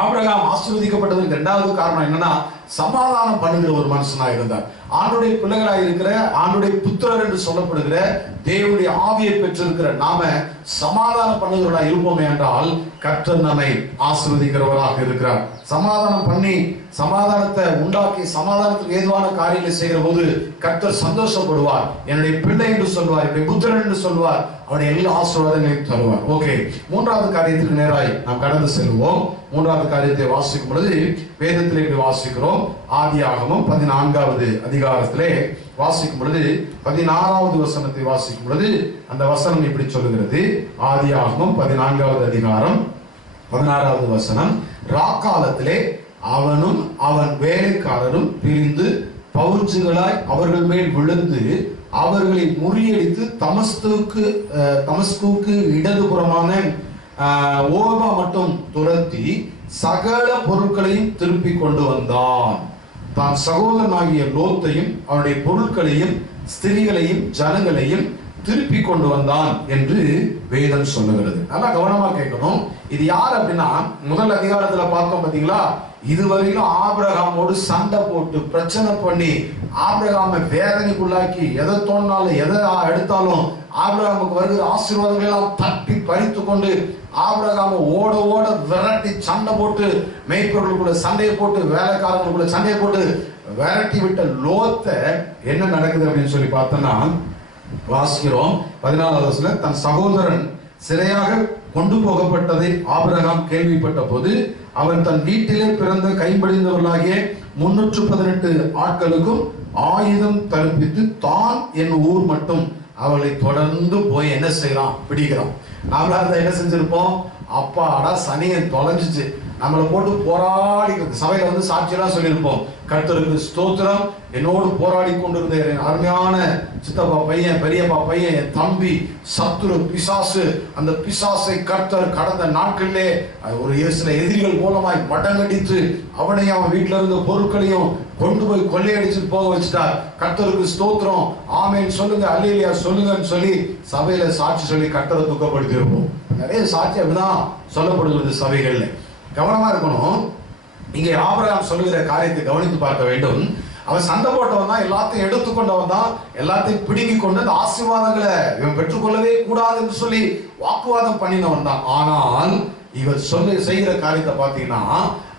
ஆபிரகாம் ஆசீர்வதிக்கப்பட்டதற்கு இரண்டாவது காரணம் என்னன்னா, சமாதானம் பண்ணுகிற ஒரு மனுஷனா இருந்தார். ஆண்டுடைய பிள்ளைகளாக இருக்கிற, ஆண்டுடைய புத்திரர் என்று சொல்லப்படுகிற தேவனுடைய ஆவியை பெற்றிருக்கிற நாம சமாதானம் பண்ணுகிறவர்களாக இருப்போமே என்றால் கர்த்தர் நம்மை ஆசீர்வதிக்கிறவராக இருக்கிறார். சமாதானம் பண்ணி சமாதானத்தை உண்டாக்கி சமாதானத்துக்கு ஏதுவான காரியங்களை செய்கிற போது கர்த்தர் சந்தோஷப்படுவார். என்னுடைய பிள்ளை என்று சொல்வார், என்னுடைய புத்திரன் என்று சொல்வார், அவருடைய எல்லா ஆசீர்வாதங்களையும் தருவார். ஓகே, மூன்றாவது காரியத்துக்கு நேராய் நாம் கடந்து செல்வோம். மூன்றாவது காரியத்தை வாசிக்கும் பொழுது வேதத்திலே இப்படி வாசிக்கிறோம். ஆதியாகமம் 14வது அதிகாரத்திலே வாசிக்கும் பொழுது 16வது வசனத்தை வாசிக்கும் பொழுது அந்த வசனம் இப்படி சொல்லுகிறது. ஆதியாகமம் 14வது அதிகாரம் 16வது வசனம், ராக்காலத்திலே அவனும் அவன் வேலைக்காரரும் பிரிந்து பவுஞ்சுகளாய் அவர்கள் மேல் விழுந்து அவர்களை முறியடித்து தமஸ்குக்கு இடதுபுறமான ஓபா மட்டும் துரத்தி சகல பொருட்களையும் திருப்பி கொண்டு வந்தான். தான் சகோதரனாகிய லோத்தையும் அவனுடைய பொருட்களையும் ஸ்திரீகளையும் ஜனங்களையும் திருப்பி கொண்டு வந்தான் என்று வேதம் சொல்லுகிறது. நல்லா கவனமா கேட்கணும். இது யார் அப்படின்னா, முதல் அதிகாரத்துல பார்த்தோம் பாத்தீங்களா, இதுவரையிலும் ஆபிரகாமோடு சண்டை போட்டு பிரச்சனை பண்ணி ஆபிரகாமை வேதனைக்குள்ளாக்கி எதை தோணினாலும் எதை எடுத்தாலும் ஆபிரகாமுக்கு வருகிற ஆசீர்வாதங்கள் எல்லாம் தட்டி பறித்து கொண்டு ஆபிரகாமை ஓட ஓட விரட்டி சண்டை போட்டு மேய்ப்பவர்களுக்குள்ள சண்டையை போட்டு வேலைக்காரங்களுக்குள்ள சண்டையை போட்டு விரட்டி விட்ட லோத்தை என்ன நடக்குது அப்படின்னு சொல்லி பார்த்தோம்னா வாசிக்கிறோம். 14வது வசனத்துல, தன் சகோதரன் சிறையாக கொண்டு போகப்பட்டதை ஆபிரகாம் கேள்விப்பட்ட போது அவன் தன் வீட்டிலே பிறந்த கைம்படிந்தவர்களாகிய 318 ஆட்களுக்கும் ஆயுதம் தரிப்பித்து தான் என் ஊர் மட்டும் அவளை தொடர்ந்து போய் என்ன செய்யறான், பிடிக்கிறான். நாமளா என்ன செஞ்சிருப்போம், அப்பாடா சனியன் தொலைஞ்சிச்சு, நம்மளை போட்டு போராடி சபையில வந்து சாட்சியெல்லாம் சொல்லியிருப்போம். கர்த்தருக்கு ஸ்தோத்திரம், என்னோடு போராடி கொண்டிருந்த அருமையான சித்தப்பா பையன், பெரியப்பா பையன், என் தம்பி சத்துரு பிசாசு, அந்த பிசாசை கர்த்தர் கடந்த நாட்களிலே ஒரு சில எதிரிகள் மூலமாய் மடங்கடித்து அவனையும் அவன் வீட்டுல இருந்த பொருட்களையும் கொண்டு போய் கொள்ளையடிச்சு போக வச்சுட்டார். கர்த்தருக்கு ஸ்தோத்திரம், ஆமேன் சொல்லுங்க, அல்லேலூயா சொல்லுங்கன்னு சொல்லி சபையில சாட்சி சொல்லி கர்த்தரை துக்கப்படுத்தி இருப்போம். நிறைய சாட்சி அப்படிதான் சொல்லப்படுகிறது சபைகள்ல. கவனமா இருக்கணும். இங்கே ஆபிரகாம் சொல்லுகிற காரியத்தை கவனித்து பார்க்க வேண்டும். அவன் சண்டை போட்டவன் தான், எல்லாத்தையும் எடுத்துக்கொண்டவன் தான், எல்லாத்தையும் பிடுங்கி கொண்டு அந்த ஆசீர்வாதங்களை இவன் பெற்றுக்கொள்ளவே கூடாது என்று சொல்லி வாக்குவாதம் பண்ணினவன் தான். ஆனால் இவர் செய்கிற காரியத்தை பார்த்தீங்கன்னா,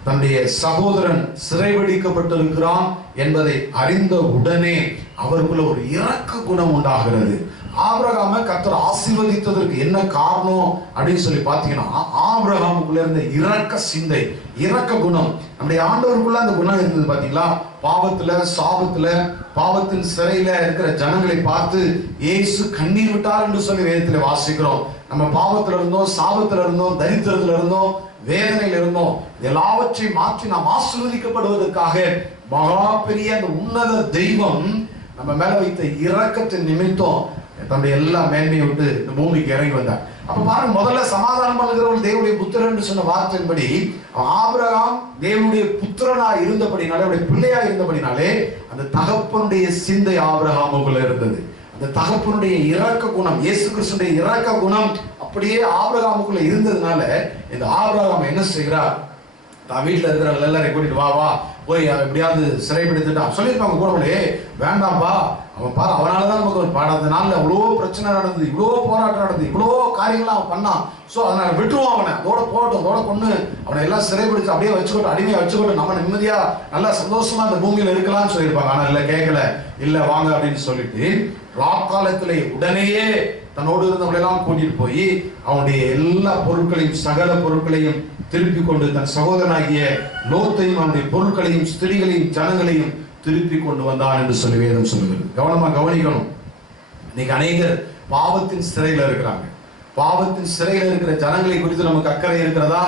தன்னுடைய சகோதரன் சிறைபிடிக்கப்பட்டிருக்கிறான் என்பதை அறிந்த உடனே அவருக்குள்ள ஒரு இரக்க குணம் உண்டாகிறது. ஆபிரகாமை கர்த்தர் ஆசீர்வதித்ததற்கு என்ன காரணம் அப்படின்னு சொல்லி பார்த்தீங்கன்னா, ஆபிரகாமுக்குள்ள இருந்த இரக்க சிந்தை, இரக்க குணம். நம்முடைய ஆண்டவருக்குள்ள அந்த குணம் இருந்தது. பாத்தீங்களா, பாவத்துல சாபத்துல பாவத்தின் சிறையில இருக்கிற ஜனங்களை பார்த்து இயேசு கண்ணீர் விட்டார் என்று சொல்லி வேதத்துல வாசிக்கிறோம். நம்ம பாவத்துல இருந்தோம், சாபத்துல இருந்தோம், தரித்திரத்துல இருந்தோம், வேதனையில இருந்தோம், எல்லாவற்றையும் மாற்றி நாம் ஆசீர்வதிக்கப்படுவதற்காக மகா பெரிய அந்த உன்னத தெய்வம் நம்ம மேல வைத்த இரக்கத்தின் நிமித்தம் தன்னுடைய எல்லா மேன்மையை விட்டு இந்த பூமிக்கு இறங்கி வந்தார். அப்ப பாருங்க, முதல்ல சமாதானம் பண்ணுகிறவர்கள் தேவனுடைய புத்திரன் சொன்ன வார்த்தையின்படி ஆபிரகாம் தேவனுடைய புத்திரனா இருந்தபடினாலே, அவருடைய பிள்ளையா இருந்தபடினாலே அந்த தகப்பனுடைய சிந்தை ஆபிரகாமுக்குள்ள இருந்தது. அந்த தகப்பனுடைய இரக்க குணம், இயேசு கிறிஸ்துடைய இரக்க குணம் அப்படியே ஆபிரகாமுக்குள்ள இருந்ததுனால இந்த ஆபிரகாம் என்ன செய்கிறார், தான் வீட்டில் இருக்கிறவங்க எல்லாரையும் கூட்டிட்டு வா போய் எப்படியாவது சிறைப்பிடித்துட்டான் சொல்லியிருப்பாங்க கூட வேண்டாம்ப்பா, அவன் பாரு அவனாலதான் நமக்கு ஒரு பாடாத நாள்ல இவ்வளோ பிரச்சனை நடந்தது, இவ்வளோ போராட்டம் நடந்தது, இவ்வளோ காரியங்களாம் அவன் பண்ணான். ஸோ அதனால விட்டுருவோம் அவனை, அதோட போகட்டும், அதோட கொண்டு அவனை எல்லாம் சிறைப்பிடிச்சு அப்படியே வச்சுக்கொண்டு அடிமையா வச்சுக்கொண்டு நம்ம நிம்மதியா நல்லா சந்தோஷமா அந்த பூமியில இருக்கலாம்னு சொல்லியிருப்பாங்க. ஆனா இல்ல, கேட்கல, இல்ல வாங்க அப்படின்னு சொல்லிட்டு ராக்காலத்திலே உடனேயே தன்னோடு இருந்தவங்களை எல்லாம் கூட்டிட்டு போய் அவனுடைய எல்லா பொருட்களையும் சகல பொருட்களையும் திருப்பி கொண்டு தன் சகோதரனாகிய லோத்தையும் அவனுடைய பொருட்களையும் ஸ்திரீகளையும் ஜனங்களையும் திருப்பி கொண்டு வந்தான் என்று சொல்லி வேதம் சொல்லுகிறது. கவனமா கவனிக்கணும். இன்னைக்கு அநேகர் பாவத்தின் சிறையில இருக்கிறாங்க. பாவத்தின் சிறையில இருக்கிற ஜனங்களை குறித்து நமக்கு அக்கறை இருக்கிறதா?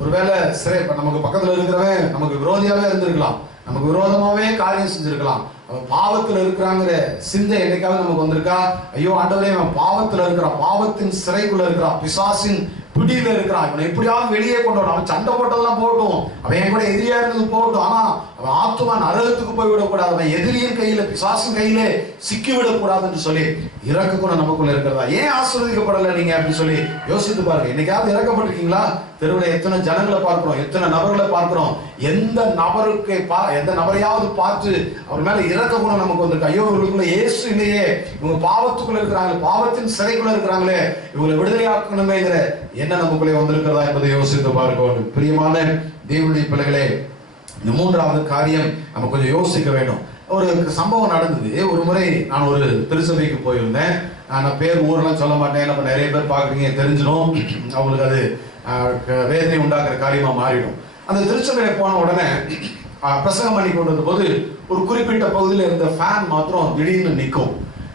ஒருவேளை சிறை நமக்கு பக்கத்துல இருக்கிறவன் நமக்கு விரோதியாவே இருந்திருக்கலாம், நமக்கு விரோதமாவே காரியம் செஞ்சிருக்கலாம். அவன் பாவத்துல இருக்கிறாங்கிற சிந்தை என்னைக்காவது நமக்கு வந்திருக்கா? ஐயோ ஆண்டவரே, அவன் பாவத்துல இருக்கிறான், பாவத்தின் சிறைக்குள்ள இருக்கிறான், பிசாசின் பிடியில இருக்கிறான், இவனை எப்படியாவது வெளியே கொண்டு வரணும். அவன் சண்டை போட்டதெல்லாம் போட்டும், அவன் என் கூட எதிரியா இருந்தது போட்டும், ஆனா அவன் ஆத்துமா நரகத்துக்கு போய் விடக்கூடாது, அவன் எதிரியின் கையில பிசாசின் கையில சிக்கி விடக்கூடாதுன்னு சொல்லி இறக்க கூட நமக்குள்ள இருக்கிறதா? ஏன் ஆசீர்வதிக்கப்படலை நீங்க அப்படின்னு சொல்லி யோசித்து பாருங்க. இன்னைக்காவது இறக்கப்பட்டிருக்கீங்களா? தெருவில் எத்தனை ஜனங்களை பார்க்கிறோம், எத்தனை நபர்களை பார்க்கிறோம். எந்த நபரையாவது பார்த்து அவர் மேல இறக்க கூட நமக்கு வந்திருக்கு. ஐயோ, இவங்களுக்குள்ள இயேசு இல்லையே, இவங்க பாவத்துக்குள்ள இருக்கிறாங்க, பாவத்தின் சிறைக்குள்ள இருக்கிறாங்களே, இவங்களை விடுதலையாக்கணுமேங்கிற என்ன நமக்குள்ளே வந்திருக்கிறதா என்பதை யோசித்து பார்க்க வேண்டும். பிரியமான தேவனுடைய பிள்ளைகளே, இந்த மூன்றாவது காரியம் நம்ம கொஞ்சம் யோசிக்க வேண்டும். ஒரு சம்பவம் நடந்தது. ஒரு முறை நான் ஒரு திருச்சபைக்கு போயிருந்தேன். நான் பேர் ஊரெல்லாம் சொல்ல மாட்டேன், நம்ம நிறைய பேர் பார்க்குறீங்க, தெரிஞ்சிடும், அவங்களுக்கு அது வேதனை உண்டாக்குற காரியமா மாறிடும். அந்த திருச்சபையில போன உடனே பிரசங்கம் பண்ணி கொண்டு வந்த போது ஒரு குறிப்பிட்ட பகுதியில் இருந்த ஃபேன் மாத்திரம் திடீர்னு நிற்கும்.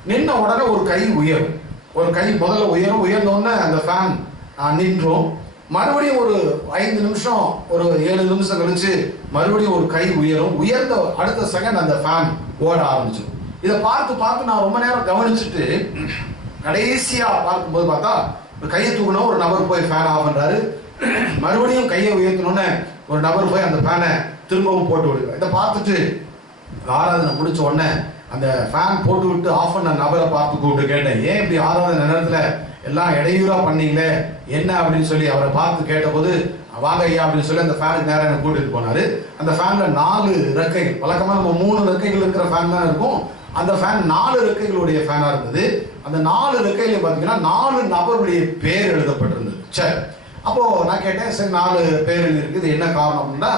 நின்ன உடனே ஒரு கை உயரும், ஒரு கை முதல்ல உயர்ந்த உடனே அந்த ஃபேன் நின்றோம். மறுபடியும் ஒரு 5 நிமிஷம், ஒரு 7 நிமிஷம் கழிச்சு மறுபடியும் ஒரு கை உயரும். உயர்ந்த அடுத்த செகண்ட் அந்த ஃபேன் ஓட ஆரம்பிச்சிடும். இதை பார்த்து நான் ரொம்ப நேரம் கவனிச்சுட்டு கடைசியா பார்க்கும்போது பார்த்தா கையை தூக்கணும், ஒரு நபர் போய் ஃபேன் ஆஃப் பண்றாரு. மறுபடியும் கையை உயர்த்தணும்னு ஒரு நபர் போய் அந்த ஃபேனை திரும்பவும் போட்டு விடுவார். இதை பார்த்துட்டு ஆராதனை முடிச்ச உடனே அந்த ஃபேன் போட்டு விட்டு ஆஃப் பண்ண நபரை பார்த்து கூப்பிட்டு கேட்டேன், ஏன் இப்படி ஆராதனை நேரத்துல எல்லாம் இடையூறா பண்ணீங்களே என்ன அப்படின்னு சொல்லி அவரை பார்த்து கேட்டபோது, வாங்க ஐயா அப்படின்னு சொல்லி அந்த ஃபேனுக்கு நேரம் என்ன கூட்டிட்டு போனாரு. அந்த ஃபேன்ல 4 ரெக்கைகள், வழக்கமா நம்ம 3 ரெக்கைகள் இருக்கிற ஃபேன் தான் இருக்கும். அந்த ஃபேன் 4 ரெக்கைகளுடைய ஃபேனா இருந்தது. அந்த 4 ரெக்கையில பாத்தீங்கன்னா 4 நபருடைய பேர் எழுதப்பட்டிருந்தது. சரி, அப்போ நான் கேட்டேன், சரி 4 பேர் எழுதி இருக்குது, என்ன காரணம் அப்படின்னா,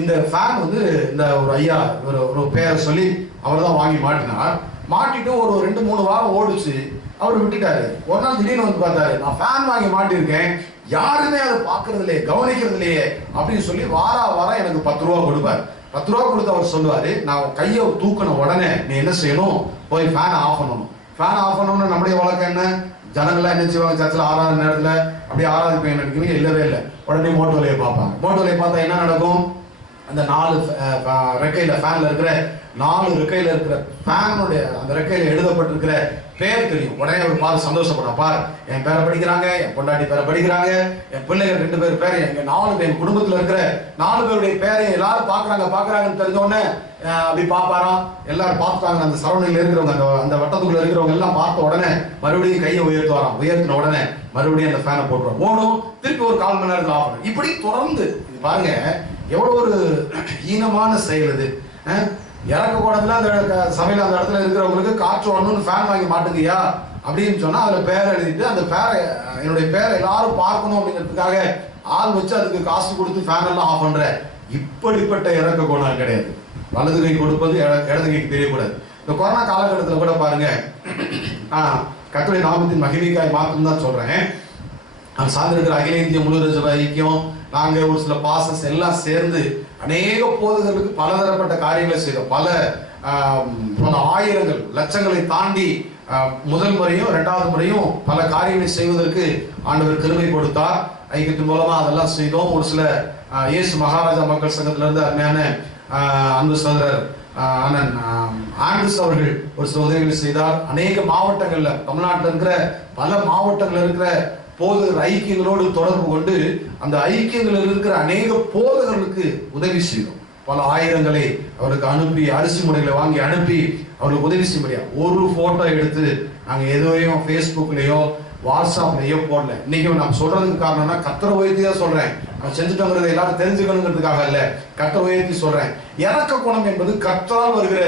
இந்த ஃபேன் வந்து இந்த ஒரு ஐயா ஒரு பேரை சொல்லி அவர் தான் வாங்கி மாட்டினார். மாட்டிட்டு ஒரு 2-3 வாரம் ஓடிச்சு, அவர் விட்டுட்டாரு. ஒரு நாள் திடீர்னு வந்து பார்த்தாரு, நான் ஃபேன் வாங்கி மாட்டிருக்கேன், யாருமே அதை பார்க்கறது இல்லையே, கவனிக்கிறது இல்லையே அப்படின்னு சொல்லி வாரம் எனக்கு 10 ரூபா கொடுப்பார். 10 ரூபா கொடுத்து அவர் சொல்லுவாரு, நான் கையை தூக்கின உடனே நீ என்ன செய்யணும், போய் ஃபேனை ஆஃப் பண்ணணும். ஃபேன் ஆஃப் பண்ணணும்னு நம்முடைய வழக்கம் என்ன? ஜனங்கள்லாம் என்ன செய்வாங்க, சர்ச்சில் ஆராதனை நேரத்தில் அப்படியே ஆராதிப்பேன் நினைக்கிறீங்க? இல்லவே இல்லை. உடனே மோட்டு வலையை பார்ப்பாங்க. மோட்டு வலையை பார்த்தா என்ன நடக்கும்? அந்த 4 ரெக்கையில ஃபேன்ல இருக்கிற 4 ரெக்கையில இருக்கிற ஃபேனுடைய அந்த ரெக்கையில எழுதப்பட்டிருக்கிற பேர் தெரியும். உடனே அவர் பார்த்து சந்தோஷப்படுறான், பார் என் பேரை படிக்கிறாங்க, என் பொண்டாட்டி பேரை படிக்கிறாங்க, என் பிள்ளைகள் 2 பேர் பேரை, எங்க 4 பேர் குடும்பத்துல இருக்கிற 4 பேருடைய பேரை எல்லாரும் பாக்குறாங்கன்னு தெரிஞ்ச உடனே அப்படி பாப்பாராம். எல்லாரும் பார்த்துட்டாங்க, அந்த சரௌண்டிங்ல இருக்கிறவங்க, அந்த வட்டத்துக்குள்ள இருக்கிறவங்க எல்லாம் பார்த்த உடனே மறுபடியும் கையை உயர்த்துவாராம். உயர்த்தின உடனே மறுபடியும் அந்த ஃபேனை போட்டுருவோம், ஓடும், திருப்பி ஒரு 1/4 மணி நேரத்தில் ஆஃப் பண்ணும். இப்படி தொடர்ந்து பாருங்க, எவ்வளவு ஒரு ஈனமான செயல் இது. இறக்க கூடத்துல அந்த சபையில அந்த இடத்துல இருக்கிறவங்களுக்கு காற்று வரணும்னு ஃபேன் வாங்கி மாட்டுங்கய்யா அப்படின்னு சொன்னா அதுல பேரை எழுதிட்டு அந்த பேரை, என்னுடைய பேரை எல்லாரும் பார்க்கணும் அப்படிங்கிறதுக்காக ஆள் வச்சு அதுக்கு காசு கொடுத்து ஃபேன் எல்லாம் ஆஃப் பண்ற இப்படிப்பட்ட இறக்க குணம் கிடையாது. வலது கை கொடுப்பது இடது கைக்கு தெரியக்கூடாது. இந்த கொரோனா காலகட்டத்தில் கூட பாருங்க, கர்த்தருடைய நாமத்தின் மகிமைக்காய் மாத்திரம் தான் சொல்றேன். நான் சார்ந்திருக்கிற அகில இந்திய முழு சபை ஐக்கியம், நாங்க ஒரு சில பாசஸ் எல்லாம் சேர்ந்து அநேக போதகர்களுக்கு பலதரப்பட்ட காரியங்களை செய்தோம். பல ஆயிரங்கள் லட்சங்களை தாண்டி முதல் முறையும் 2வது முறையும் பல காரியங்களை செய்வதற்கு ஆண்டவர் கிருபை கொடுத்தார். ஐக்கியத்தின் மூலமா அதெல்லாம் செய்தோம். ஒரு சில இயேசு மகாராஜா மக்கள் சங்கத்தில இருந்து அருமையான அன்பு சகோதரர் அண்ணன் ஆண்டஸ் அவர்கள் ஒரு சில உதவிகளை செய்தார். அநேக மாவட்டங்கள்ல, தமிழ்நாட்டில் இருக்கிற பல மாவட்டங்கள் இருக்கிற போதகர் ஐக்கியங்களோடு தொடர்பு கொண்டு அந்த ஐக்கியங்களில் இருக்கிற அநேக போதகர்களுக்கு உதவி செய்தோம். பல ஆயிரங்களை அவருக்கு அனுப்பி, அரிசி முறைகளை வாங்கி அனுப்பி அவருக்கு உதவி செய்ய முடியாது. ஒரு போட்டோ எடுத்து நாங்கள் எதுவையும் ஃபேஸ்புக்லேயோ வாட்ஸ்அப்லயோ போடல. இன்னைக்கு நான் சொல்றதுக்கு காரணம்னா கர்த்தரை உயர்த்தி தான் சொல்றேன். நான் செஞ்சுட்டோங்கிறத எல்லாரும் தெரிஞ்சுக்கணுங்கிறதுக்காக இல்ல, கர்த்தரை உயர்த்தி சொல்றேன். இரக்க குணம் என்பது கர்த்தரால் வருகிற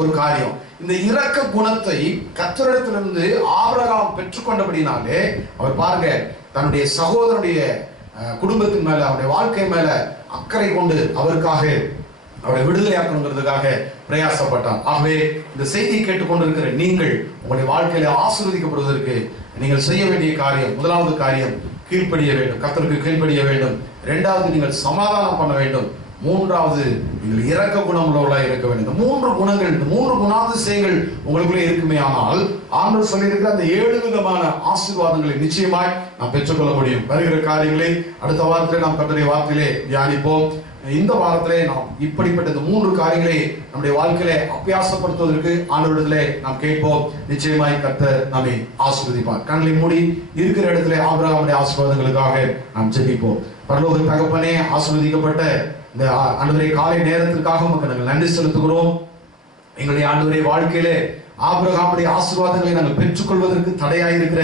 ஒரு காரியம். இந்த இரக்க குணத்தை கர்த்தரிடத்திலிருந்து ஆபிரகாம் பெற்றுக்கொண்டபடினாலே அவர் பாருங்க, தன்னுடைய சகோதரனுடைய குடும்பத்தின் மேல, அவருடைய வாழ்க்கை மேல அக்கறை கொண்டு அவருக்காக அவரை விடுதலையாக்கணுங்கிறதுக்காக பிரயாசப்பட்டார். ஆகவே இந்த செய்தியை கேட்டுக்கொண்டிருக்கிற நீங்கள் உங்களுடைய வாழ்க்கையில ஆசீர்வதிக்கப்படுவதற்கு நீங்கள் செய்ய வேண்டிய காரியம், முதலாவது காரியம் கீழ்ப்படிய வேண்டும், கர்த்தருக்கு கீழ்ப்படிய வேண்டும். இரண்டாவது நீங்கள் சமாதானம் பண்ண வேண்டும். மூன்றாவது நீங்கள் இரக்க குணமுள்ளவர்களாக இருக்க வேண்டும். இந்த மூன்று குணங்கள், இந்த மூன்று குணாதிசயங்கள் உங்களுக்குள்ளே இருக்குமே ஆனால் ஆண்டவர் சொல்லியிருக்கிற அந்த 7 விதமான ஆசீர்வாதங்களை நிச்சயமாய் நாம் பெற்றுக்கொள்ள முடியும். வருகிற காரியங்களை அடுத்த வாரத்திலே நாம் கர்த்தருடைய வார்த்தையிலே தியானிப்போம். இந்த வாரத்திலே நாம் இப்படிப்பட்ட இந்த 3 காரியங்களை நம்முடைய வாழ்க்கையிலே அபியாசப்படுத்துவதற்கு ஆண்டவரிடத்திலே நாம் கேட்போம். நிச்சயமாய் கர்த்தர் நம்மை ஆசீர்வதிப்பார். கண்களை மூடி இருக்கிற இடத்திலே ஆபிரகாமுடைய ஆசீர்வாதங்களுக்காக நாம் ஜெபிப்போம். பரலோக தகப்பனே, ஆசீர்வதிக்கப்பட்ட இந்த ஆண்டவரே காலை நேரத்திற்காக உமக்கு நாங்கள் நன்றி செலுத்துகிறோம். எங்களுடைய ஆண்டவரே வாழ்க்கையிலே ஆபிரகாமுடைய ஆசீர்வாதங்களை நாங்கள் பெற்றுக்கொள்வதற்கு தடையாயிருக்கிற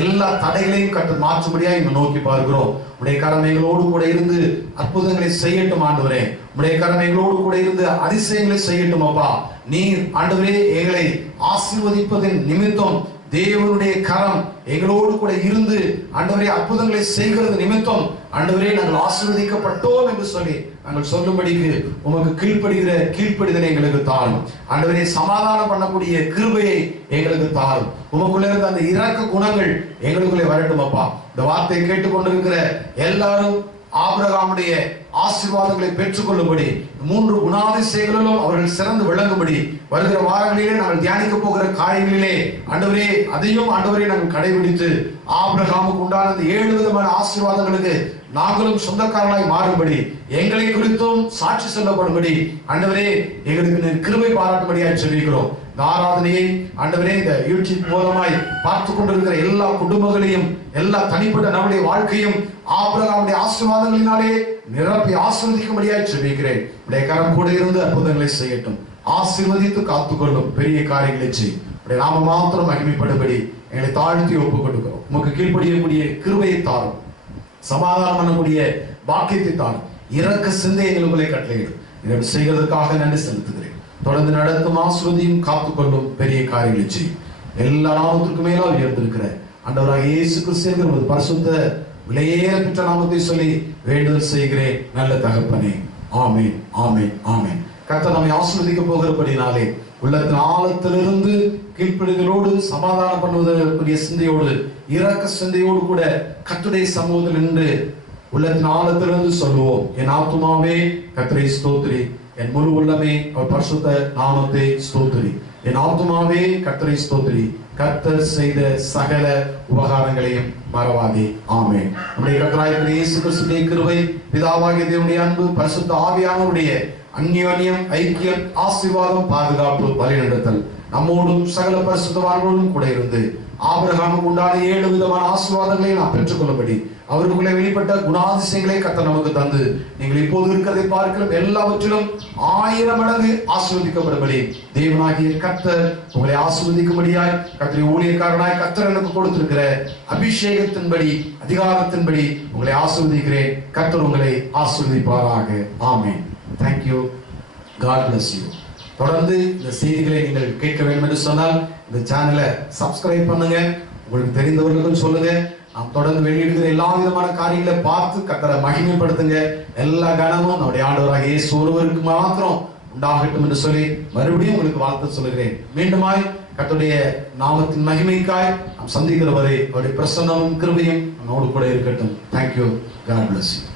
எல்லா தடைகளையும் கர்த்தர் மாற்றும்படியாக இங்க நோக்கி பார்க்கிறோம். உடைய கரம் எங்களோடு கூட இருந்து அற்புதங்களை செய்யட்டும் ஆண்டவரே. உடைய கரம் எங்களோடு கூட இருந்து அதிசயங்களை செய்யட்டும் அப்பா. நீர் ஆண்டவரே எங்களை ஆசீர்வதிப்பதன் நிமித்தம் தேவனுடைய கரம் எங்களோடு கூட இருந்து ஆண்டவரே அற்புதங்களை செய்கிறது நிமித்தம் ஆண்டவரே நாங்கள் ஆசீர்வதிக்கப்பட்டோம் என்று சொல்லி நாங்கள் சொல்லும்படிக்கு உமக்கு கீழ்ப்படிதலை எங்களுக்கு தாரும். ஆண்டவரே சமாதானம் பண்ணக்கூடிய கிருபையை எங்களுக்கு தாரும். உமக்குள்ள இருந்த அந்த இரக்க குணங்கள் எங்களுக்குள்ளே வரட்டும் அப்பா. இந்த வார்த்தையை கேட்டுக்கொண்டிருக்கிற எல்லாரும் ஆபிரகாமுடைய ஆசீர்வாதங்களை பெற்றுக்கொள்ளும்படி, 3 குணாதிசயங்களிலும் அவர்கள் சிறந்து விளங்கும்படி வருகிற வாரங்களிலே நாங்கள் தியானிக்க போகிற காரியங்களிலே ஆண்டவரே அதையும் ஆண்டவரே நாங்கள் கடைபிடித்து ஆபிரகாமுக்கு உண்டான அந்த 7 விதமான ஆசீர்வாதங்களுக்கு நாங்களும் சொந்தக்காரர்களாய் மாறும்படி, எங்களை குறித்தும் சாட்சி சொல்லப்படும்படி ஆண்டவரே எங்களுக்கு கிருபை பாராட்டும்படியாக சொல்லிக்கிறோம். இந்த ஆராதனையை ஆண்டவரே இந்த யூடியூப் மூலமாய் பார்த்து கொண்டிருக்கிற எல்லா குடும்பங்களையும், எல்லா தனிப்பட்ட நம்முடைய வாழ்க்கையும் ஆபிரகாமுடைய ஆசீர்வாதங்களினாலே நிரப்பி ஆசீர்வதிக்கும்படியாக சொல்லிக்கிறேன். உடைய கரம் கூட இருந்து அற்புதங்களை செய்யட்டும். ஆசீர்வதித்து காத்துக்கொள்ளும் பெரிய காரியங்களை செய். உடைய நாம மாத்திரம் மகிமைப்படும்படி எங்களை தாழ்த்தி ஒப்புக் கொடுக்கிறோம். உமக்கு கீழ்ப்படியக்கூடிய கிருபையை தாரும், சமாதானம் பண்ணக்கூடிய பாக்கியத்தை தாரும், இரக்க சிந்தை எங்களுக்குள்ளே கட்டளையிடும். இதை செய்வதற்காக நன்றி செலுத்துகிறேன். தொடர்ந்து நடத்தும் ஆசீர்வதியும் காத்துக்கொள்ளும் பெரிய காரியங்களை செய்யும். எல்லா நாமத்திற்கு மேலால் உயர்ந்திருக்கிற ஆண்டவராக இயேசு கிறிஸ்து பரிசுத்த விலையேற பெற்ற நாமத்தை சொல்லி வேண்டுதல் செய்கிறேன் நல்ல தகப்பனே. ஆமென், ஆமென், ஆமென். கர்த்தர் நம்மை ஆசீர்வதிக்க போகிறபடினாலே உள்ளத்தின் ஆழத்திலிருந்து கீழ்ப்படிதலோடு சமாதானம் பண்ணுவதற்குரிய சிந்தையோடு இரக்க சிந்தையோடு கூட கர்த்தருடைய சமூகத்தில் நின்று உள்ளத்தின் ஆழத்திலிருந்து சொல்லுவோம், என் ஆத்துமாவே கர்த்தரை ஸ்தோத்திரி, என் முழு உள்ளமே அவர் பரிசுத்த நாமத்தை ஸ்தோத்திரி. என் ஆத்துமாவே கர்த்தரை ஸ்தோத்திரி, கர்த்தர் செய்த சகல உபகாரங்களையும் மறவாதே. ஆமென். நம்முடைய கர்த்தராகிய இயேசு கிறிஸ்துவின் கிருபை, பிதாவாகிய தேவனுடைய அன்பு, பரிசுத்த ஆவியானவருடைய அந்யோன்யம், ஐக்கியம், ஆசீர்வாதம், பாதுகாப்பு, வழிநடத்தல் நம்மோடும் சகல பரிசுத்தவான்களோடும் கூட இருந்து ஆபிரகாமுக்கு உண்டான 7 விதமான ஆசீர்வாதங்களை நாம் பெற்றுக்கொள்ளும்படி அவர்களுக்குள்ளே வெளிப்பட்ட குணாதிசயங்களை கர்த்தர் நமக்கு தந்து நீங்கள் இப்போது இருக்கிறதை பார்க்கலாம் எல்லாவற்றிலும் 1000 மடங்கு ஆசீர்வதிக்கப்படும்படி தேவனாகிய கர்த்தர் உங்களை ஆசீர்வதிக்கும்படியாய் கர்த்தருடைய ஊழியக்காரனாய் கர்த்தர் எனக்கு கொடுத்திருக்கிற அபிஷேகத்தின்படி, அதிகாரத்தின்படி உங்களை ஆசீர்வதிக்கிறேன். கர்த்தர் உங்களை ஆசீர்வதிப்பாராக. ஆமென். Thank you. God bless you. தொடர்ந்து இந்த செய்திகளை நீங்கள் கேட்க வேண்டும் என்று சொன்னால் இந்த சேனலை சப்ஸ்கிரைப் பண்ணுங்க. உங்களுக்கு தெரிந்தவர்களுக்கும் சொல்லுங்க. நாம் தொடர்ந்து வெளியிடுகிற எல்லா விதமான காரியங்களை பார்த்து கர்த்தரை மகிமைப்படுத்துங்க. எல்லா கனமும் நம்முடைய ஆண்டவராகிய இயேசு ஒருவருக்கு மாத்திரம் உண்டாகட்டும் என்று சொல்லி மறுபடியும் உங்களுக்கு வாழ்த்து சொல்லுகிறேன். மீண்டுமாய் கர்த்தருடைய நாமத்தின் மகிமைக்காய் நாம் சந்திக்கிற வரை அவருடைய பிரசன்னமும் கிருபையும் நம்மோடு கூட இருக்கட்டும். Thank you. God bless you.